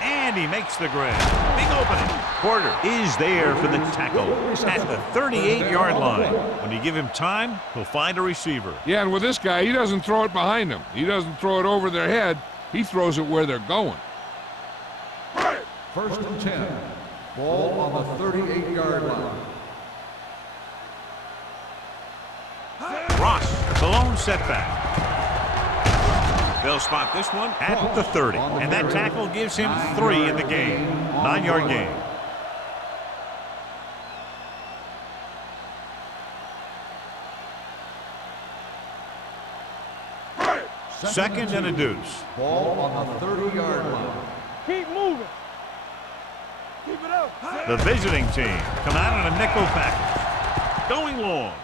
And he makes the grab. Big opening. Porter is there for the tackle at the 38-yard line. When you give him time, he'll find a receiver. Yeah, and with this guy, he doesn't throw it behind them. He doesn't throw it over their head. He throws it where they're going. First and 10. Ball on the 38-yard line. Ross, the lone setback. They'll spot this one at the 30. And that tackle gives him 3 in the game. 9-yard gain. Second and a deuce. Ball on the 30-yard line. Keep moving. Keep it up. The visiting team come out in a nickel package. Going long.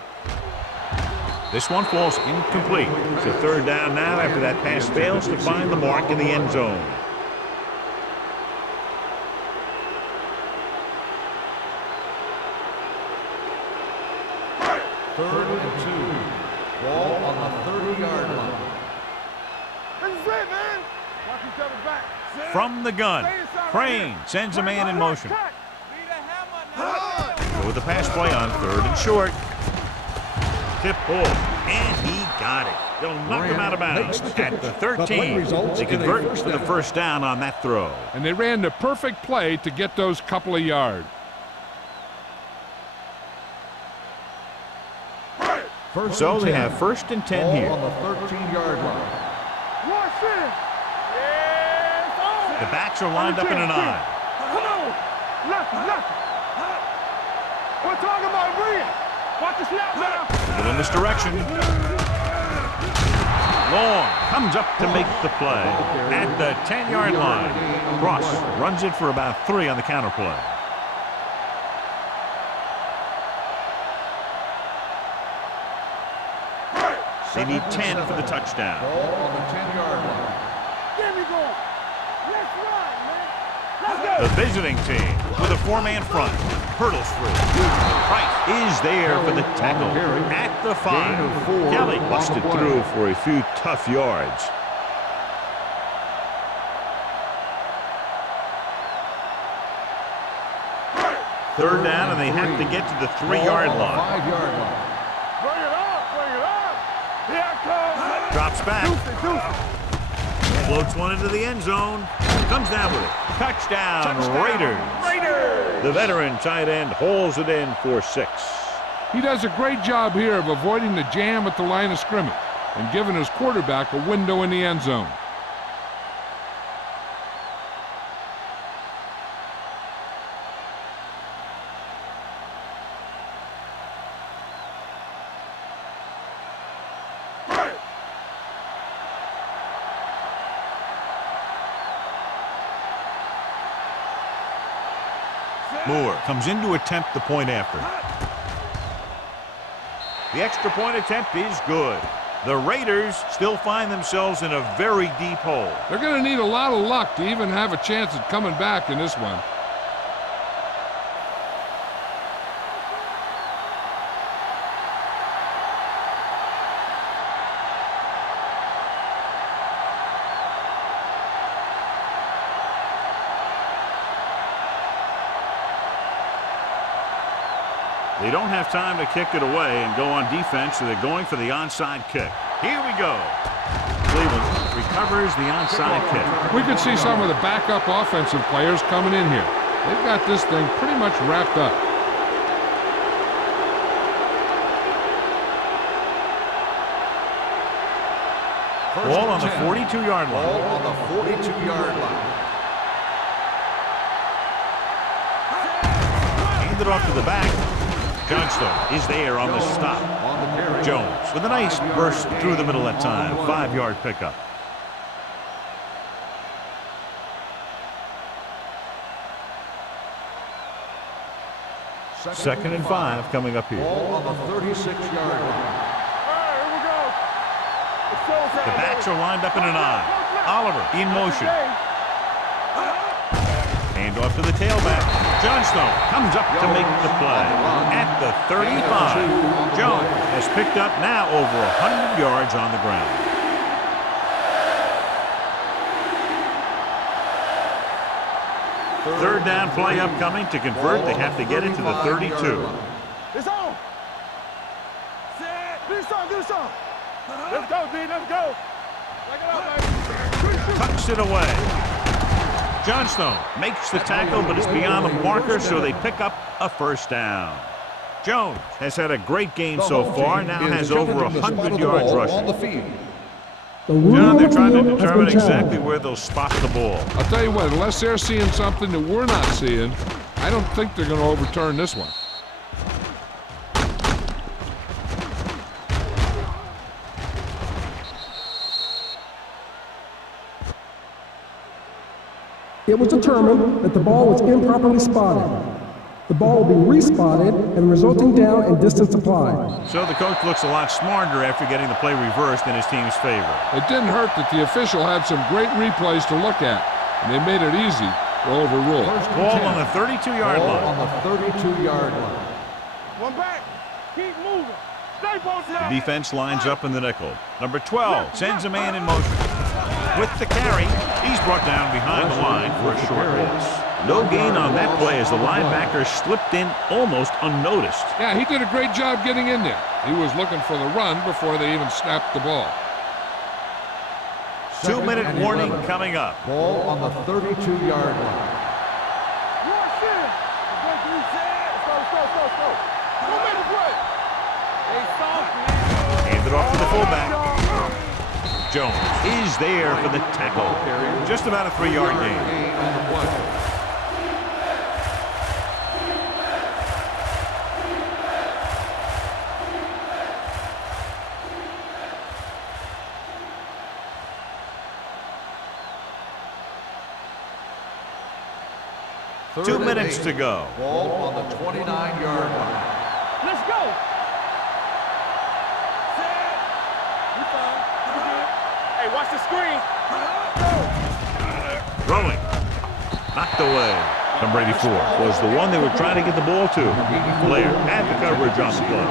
This one falls incomplete. It's a third down now after that pass fails to find the mark in the end zone. 3rd and 2. Ball on the 30-yard line. This is it, man. Watch each other back. From the gun, Crane sends a man in motion. Go with the pass play on 3rd and short. Tip ball, and he got it. They'll knock him out of bounds at the 13. They convert for the first down on that throw. And they ran the perfect play to get those couple of yards. So they have 1st and 10 here. On the 13-yard line. Watch it. Yes, The backs are lined up in an I. Come on. Left. We're talking about Reed. Watch the snap now. Little misdirection. Long comes up to make the play at the 10-yard line. Ross runs it for about 3 on the counter play. They need 10 for the touchdown. Ball on the 10-yard line. There we go. Let's run, man. Let's go. The visiting team with a 4-man front. Hurdles through. Price is there for the tackle at the 5. Kelly busted through for a few tough yards. Third down, and they have to get to the 3-yard line. 5-yard line. Bring it up. Here I come. Drops back. Floats one into the end zone. Comes down with it. Touchdown, Raiders. The veteran tight end hauls it in for 6. He does a great job here of avoiding the jam at the line of scrimmage and giving his quarterback a window in the end zone. Moore comes in to attempt the point after. The extra point attempt is good. The Raiders still find themselves in a very deep hole. They're going to need a lot of luck to even have a chance at coming back in this one. They don't have time to kick it away and go on defense, so they're going for the onside kick. Here we go. Cleveland recovers the onside kick. We could see some of the backup offensive players coming in here. They've got this thing pretty much wrapped up. Ball on the 42-yard line. Ball on the 42-yard line. Hand it off to the back. Johnstone is there on the stop. Jones with a nice burst through the middle that time. 5-yard pickup. Second and 5 coming up here. Ball on the 36-yard line. All right, here we go. It's showtime. The backs are lined up in an I. Oliver in motion. Hand off to the tailback. Johnstone comes up to make the play at the 35. Jones has picked up now over 100 yards on the ground. Third down play upcoming. To convert, they have to get it to the 32. It's on. Do some. Let's go, D. Let's go. Like it up, baby. Tucks it away. Johnstone makes the tackle, but it's beyond the marker, so they pick up a first down. Jones has had a great game so far, now has over 100 yards rushing. John, they're trying to determine exactly where they'll spot the ball. I'll tell you what, unless they're seeing something that we're not seeing, I don't think they're going to overturn this one. It was determined that the ball was improperly spotted. The ball will be respotted and resulting down and distance applied. So the coach looks a lot smarter after getting the play reversed in his team's favor. It didn't hurt that the official had some great replays to look at, and they made it easy to overrule. Ball on the 32-yard line. On the 32-yard line. One back. Keep moving. The defense lines up in the nickel. Number 12 sends a man in motion. With the carry, he's brought down behind the line for a short loss. No gain on that play as the linebacker slipped in almost unnoticed. Yeah, he did a great job getting in there. He was looking for the run before they even snapped the ball. 2-minute warning coming up. Ball on the 32-yard line. Hand it off to the fullback. Jones is there for the tackle. Just about a 3-yard gain. Two minutes to go. Ball on the 29-yard line. Let's go. Set. You fine. You good. Hey, watch the screen. Throwing. Knocked away. Number 84 was the one they were trying to get the ball to. Blair had the coverage on the play.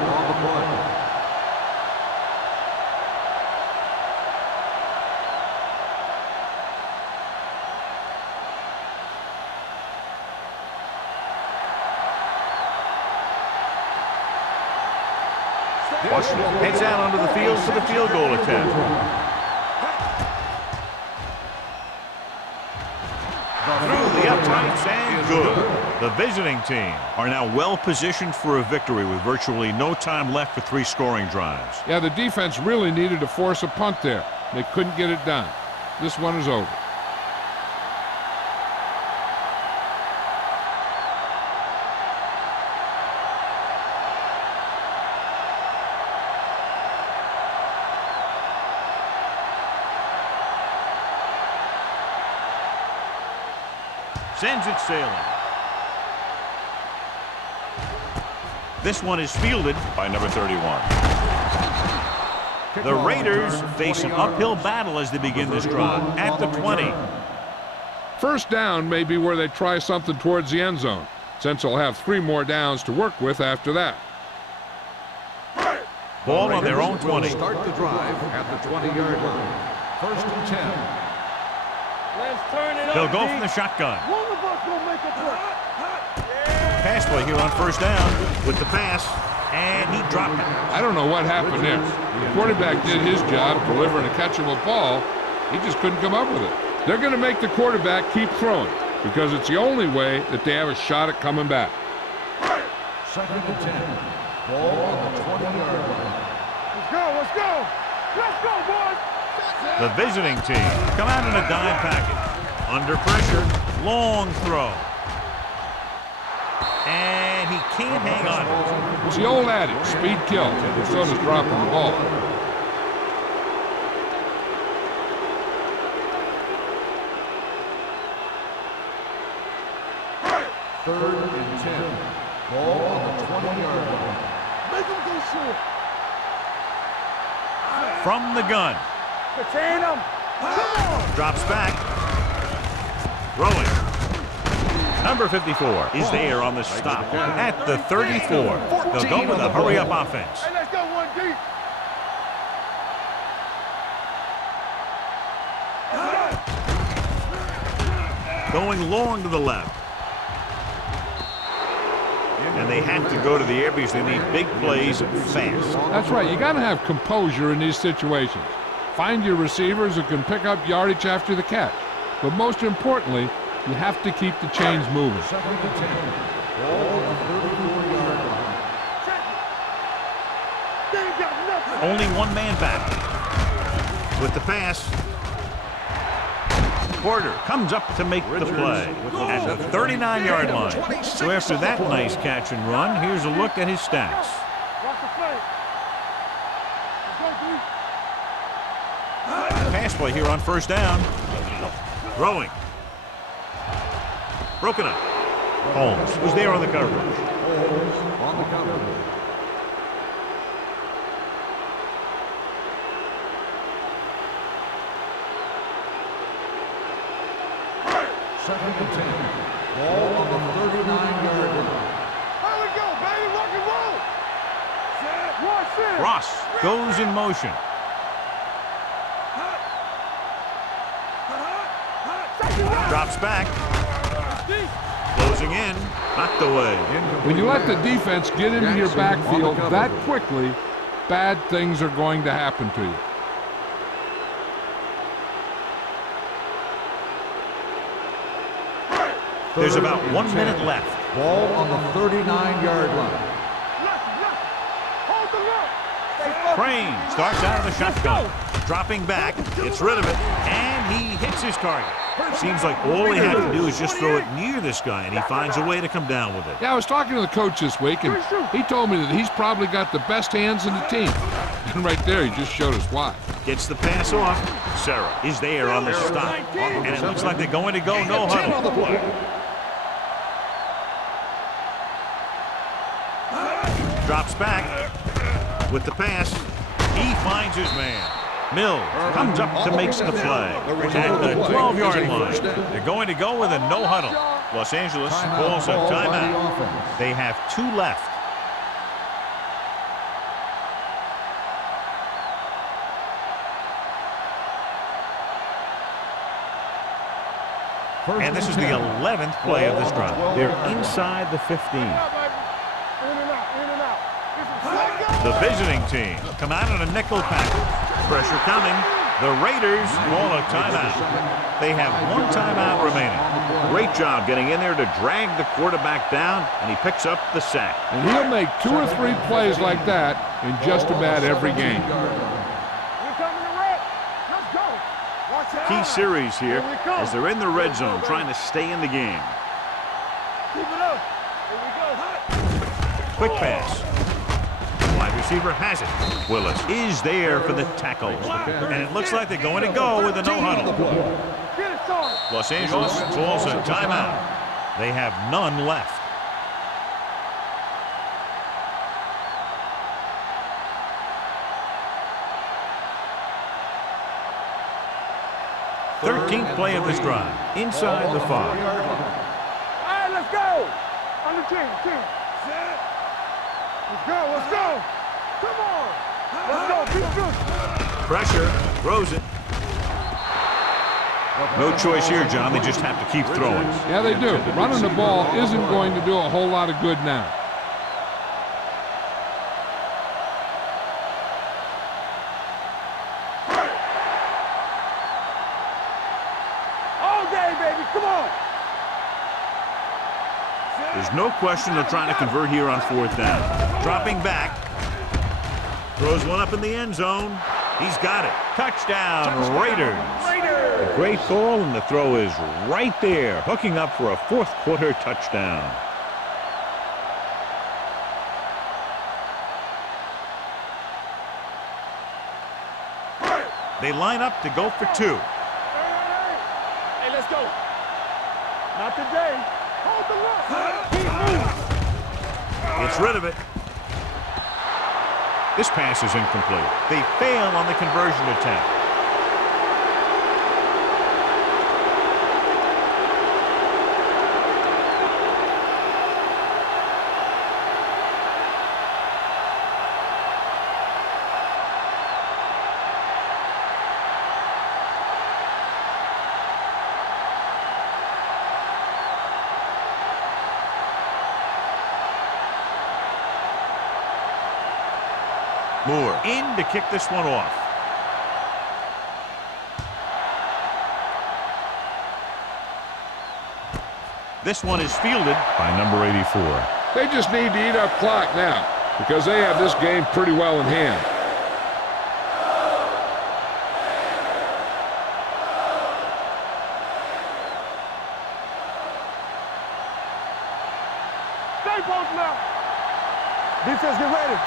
Washington heads out onto the field for the field goal attempt. Through the uprights and good. The visiting team are now well positioned for a victory with virtually no time left for 3 scoring drives. Yeah, the defense really needed to force a punt there. They couldn't get it done. This one is over. Sends it sailing. This one is fielded by number 31. The Raiders face an uphill battle as they begin this drive at the 20. First down may be where they try something towards the end zone, since they'll have 3 more downs to work with after that. Ball on their own 20. Start the drive at the 20-yard line. First and 10. Let's turn it up. They'll go from the shotgun. One of us will make a play. Pass play here on first down with the pass, and he dropped it. I don't know what happened there. The quarterback did his job delivering a catchable ball. He just couldn't come up with it. They're going to make the quarterback keep throwing because it's the only way that they have a shot at coming back. Second and 10. Ball on the 20-yard line. Let's go, let's go. Let's go, boys. The visiting team come out in a dime package. Under pressure, long throw. And he can't hang on. It's the old adage, speed kills, and so does dropping the ball. Third and 10. Ball on the 20-yard line. Make him go short. From the gun. Contain him. Come on. Drops back. Throwing. Number 54 is there on the stop at the 34. They'll go with a hurry-up offense. Hey, let's go one deep. Going long to the left. And they have to go to the air because they need big plays fast. That's right. You got to have composure in these situations. Find your receivers who can pick up yardage after the catch. But most importantly, you have to keep the chains moving. Second and 10. Ball on the 34-yard line. They ain't got nothing. Only one man back. With the pass. Porter comes up to make the play at the 39-yard line. So after that nice catch and run, here's a look at his stats. Watch the play. Let's go deep. Pass play here on first down. Throwing. Broken up. Holmes was there on the coverage. Holmes on the coverage. Second and 10. Ball on the 39-yard line. Here we go, baby. Rock and roll. Ross goes in motion. Drops back. Closing in. Knocked away. When you let the defense get into your backfield that quickly, bad things are going to happen to you. There's about 1 minute left. Ball on the 39-yard line. Crane starts out of the shotgun. Dropping back, gets rid of it, and he hits his target. Seems like all he had to do is just throw it near this guy, and he finds a way to come down with it. Yeah, I was talking to the coach this week, and he told me that he's probably got the best hands in the team. And right there, he just showed us why. Gets the pass off. Serra is there on the stop. And it looks like they're going to go no huddle. Drops back with the pass. He finds his man. Mills comes up to make the play at the 12-yard line. They're going to go with a no huddle. Los Angeles calls a timeout. They have 2 left. And this is the 11th play of this drive. They're inside the 15. The visiting team come out on a nickel package. Pressure coming. The Raiders call a timeout. They have 1 timeout remaining. Great job getting in there to drag the quarterback down, and he picks up the sack. And he'll make 2 or 3 plays like that in just about every game. Key series here as they're in the red zone trying to stay in the game. Quick pass. Wide receiver has it. Willis is there for the tackle. And it looks like they're going to go with a no huddle. Los Angeles calls a timeout. They have none left. Thirteenth play of this drive. Inside the 5. All right, let's go. On the team. Let's go. Come on. Let's go. Keep good. Pressure. Throws it. No choice here, John. They just have to keep throwing. Yeah, they do. Running the ball isn't going to do a whole lot of good now. All day, baby. Come on. There's no question they're trying to convert here on 4th down. Dropping back. Throws one up in the end zone. He's got it. Touchdown, Raiders. A great call, and the throw is right there, hooking up for a 4th quarter touchdown. They line up to go for 2. Hey, let's go. Not today. Hold the rock. Keep moving. Gets rid of it. This pass is incomplete. They fail on the conversion attempt. Moore in to kick this one off. This one is fielded by number 84. They just need to eat up clock now because they have this game pretty well in hand. Stay posted now. Defense, get ready.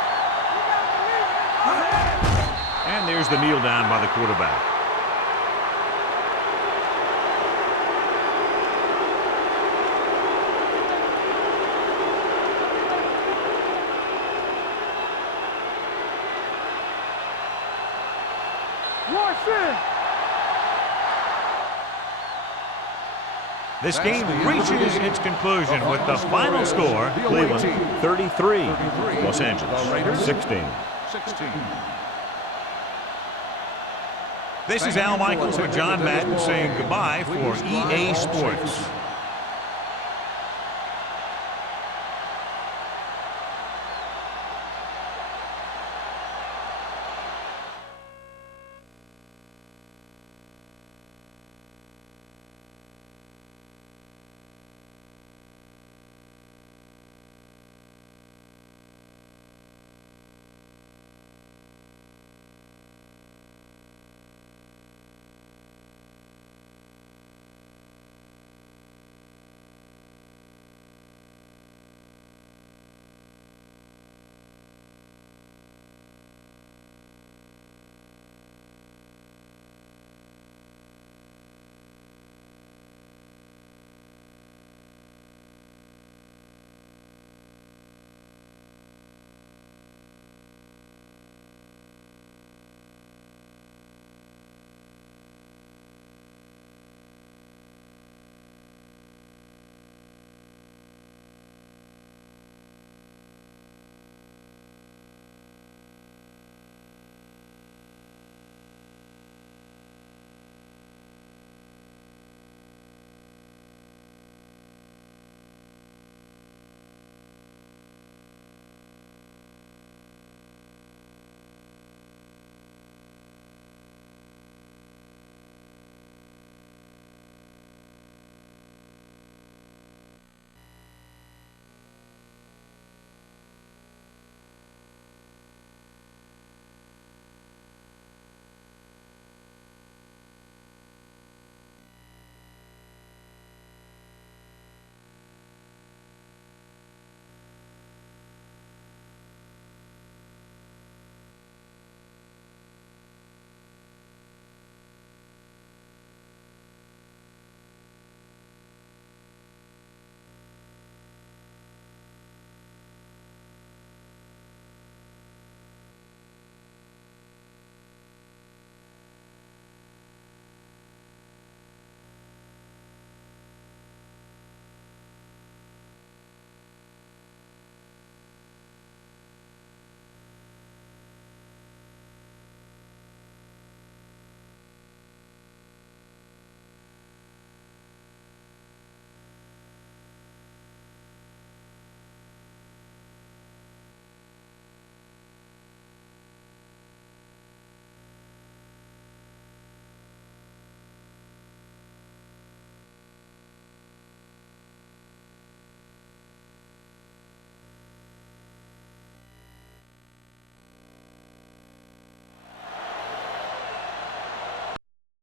And there's the kneel down by the quarterback. This game reaches its conclusion with the final score, Cleveland 33, Los Angeles 16. This is Al Michaels with John Madden saying goodbye for EA Sports.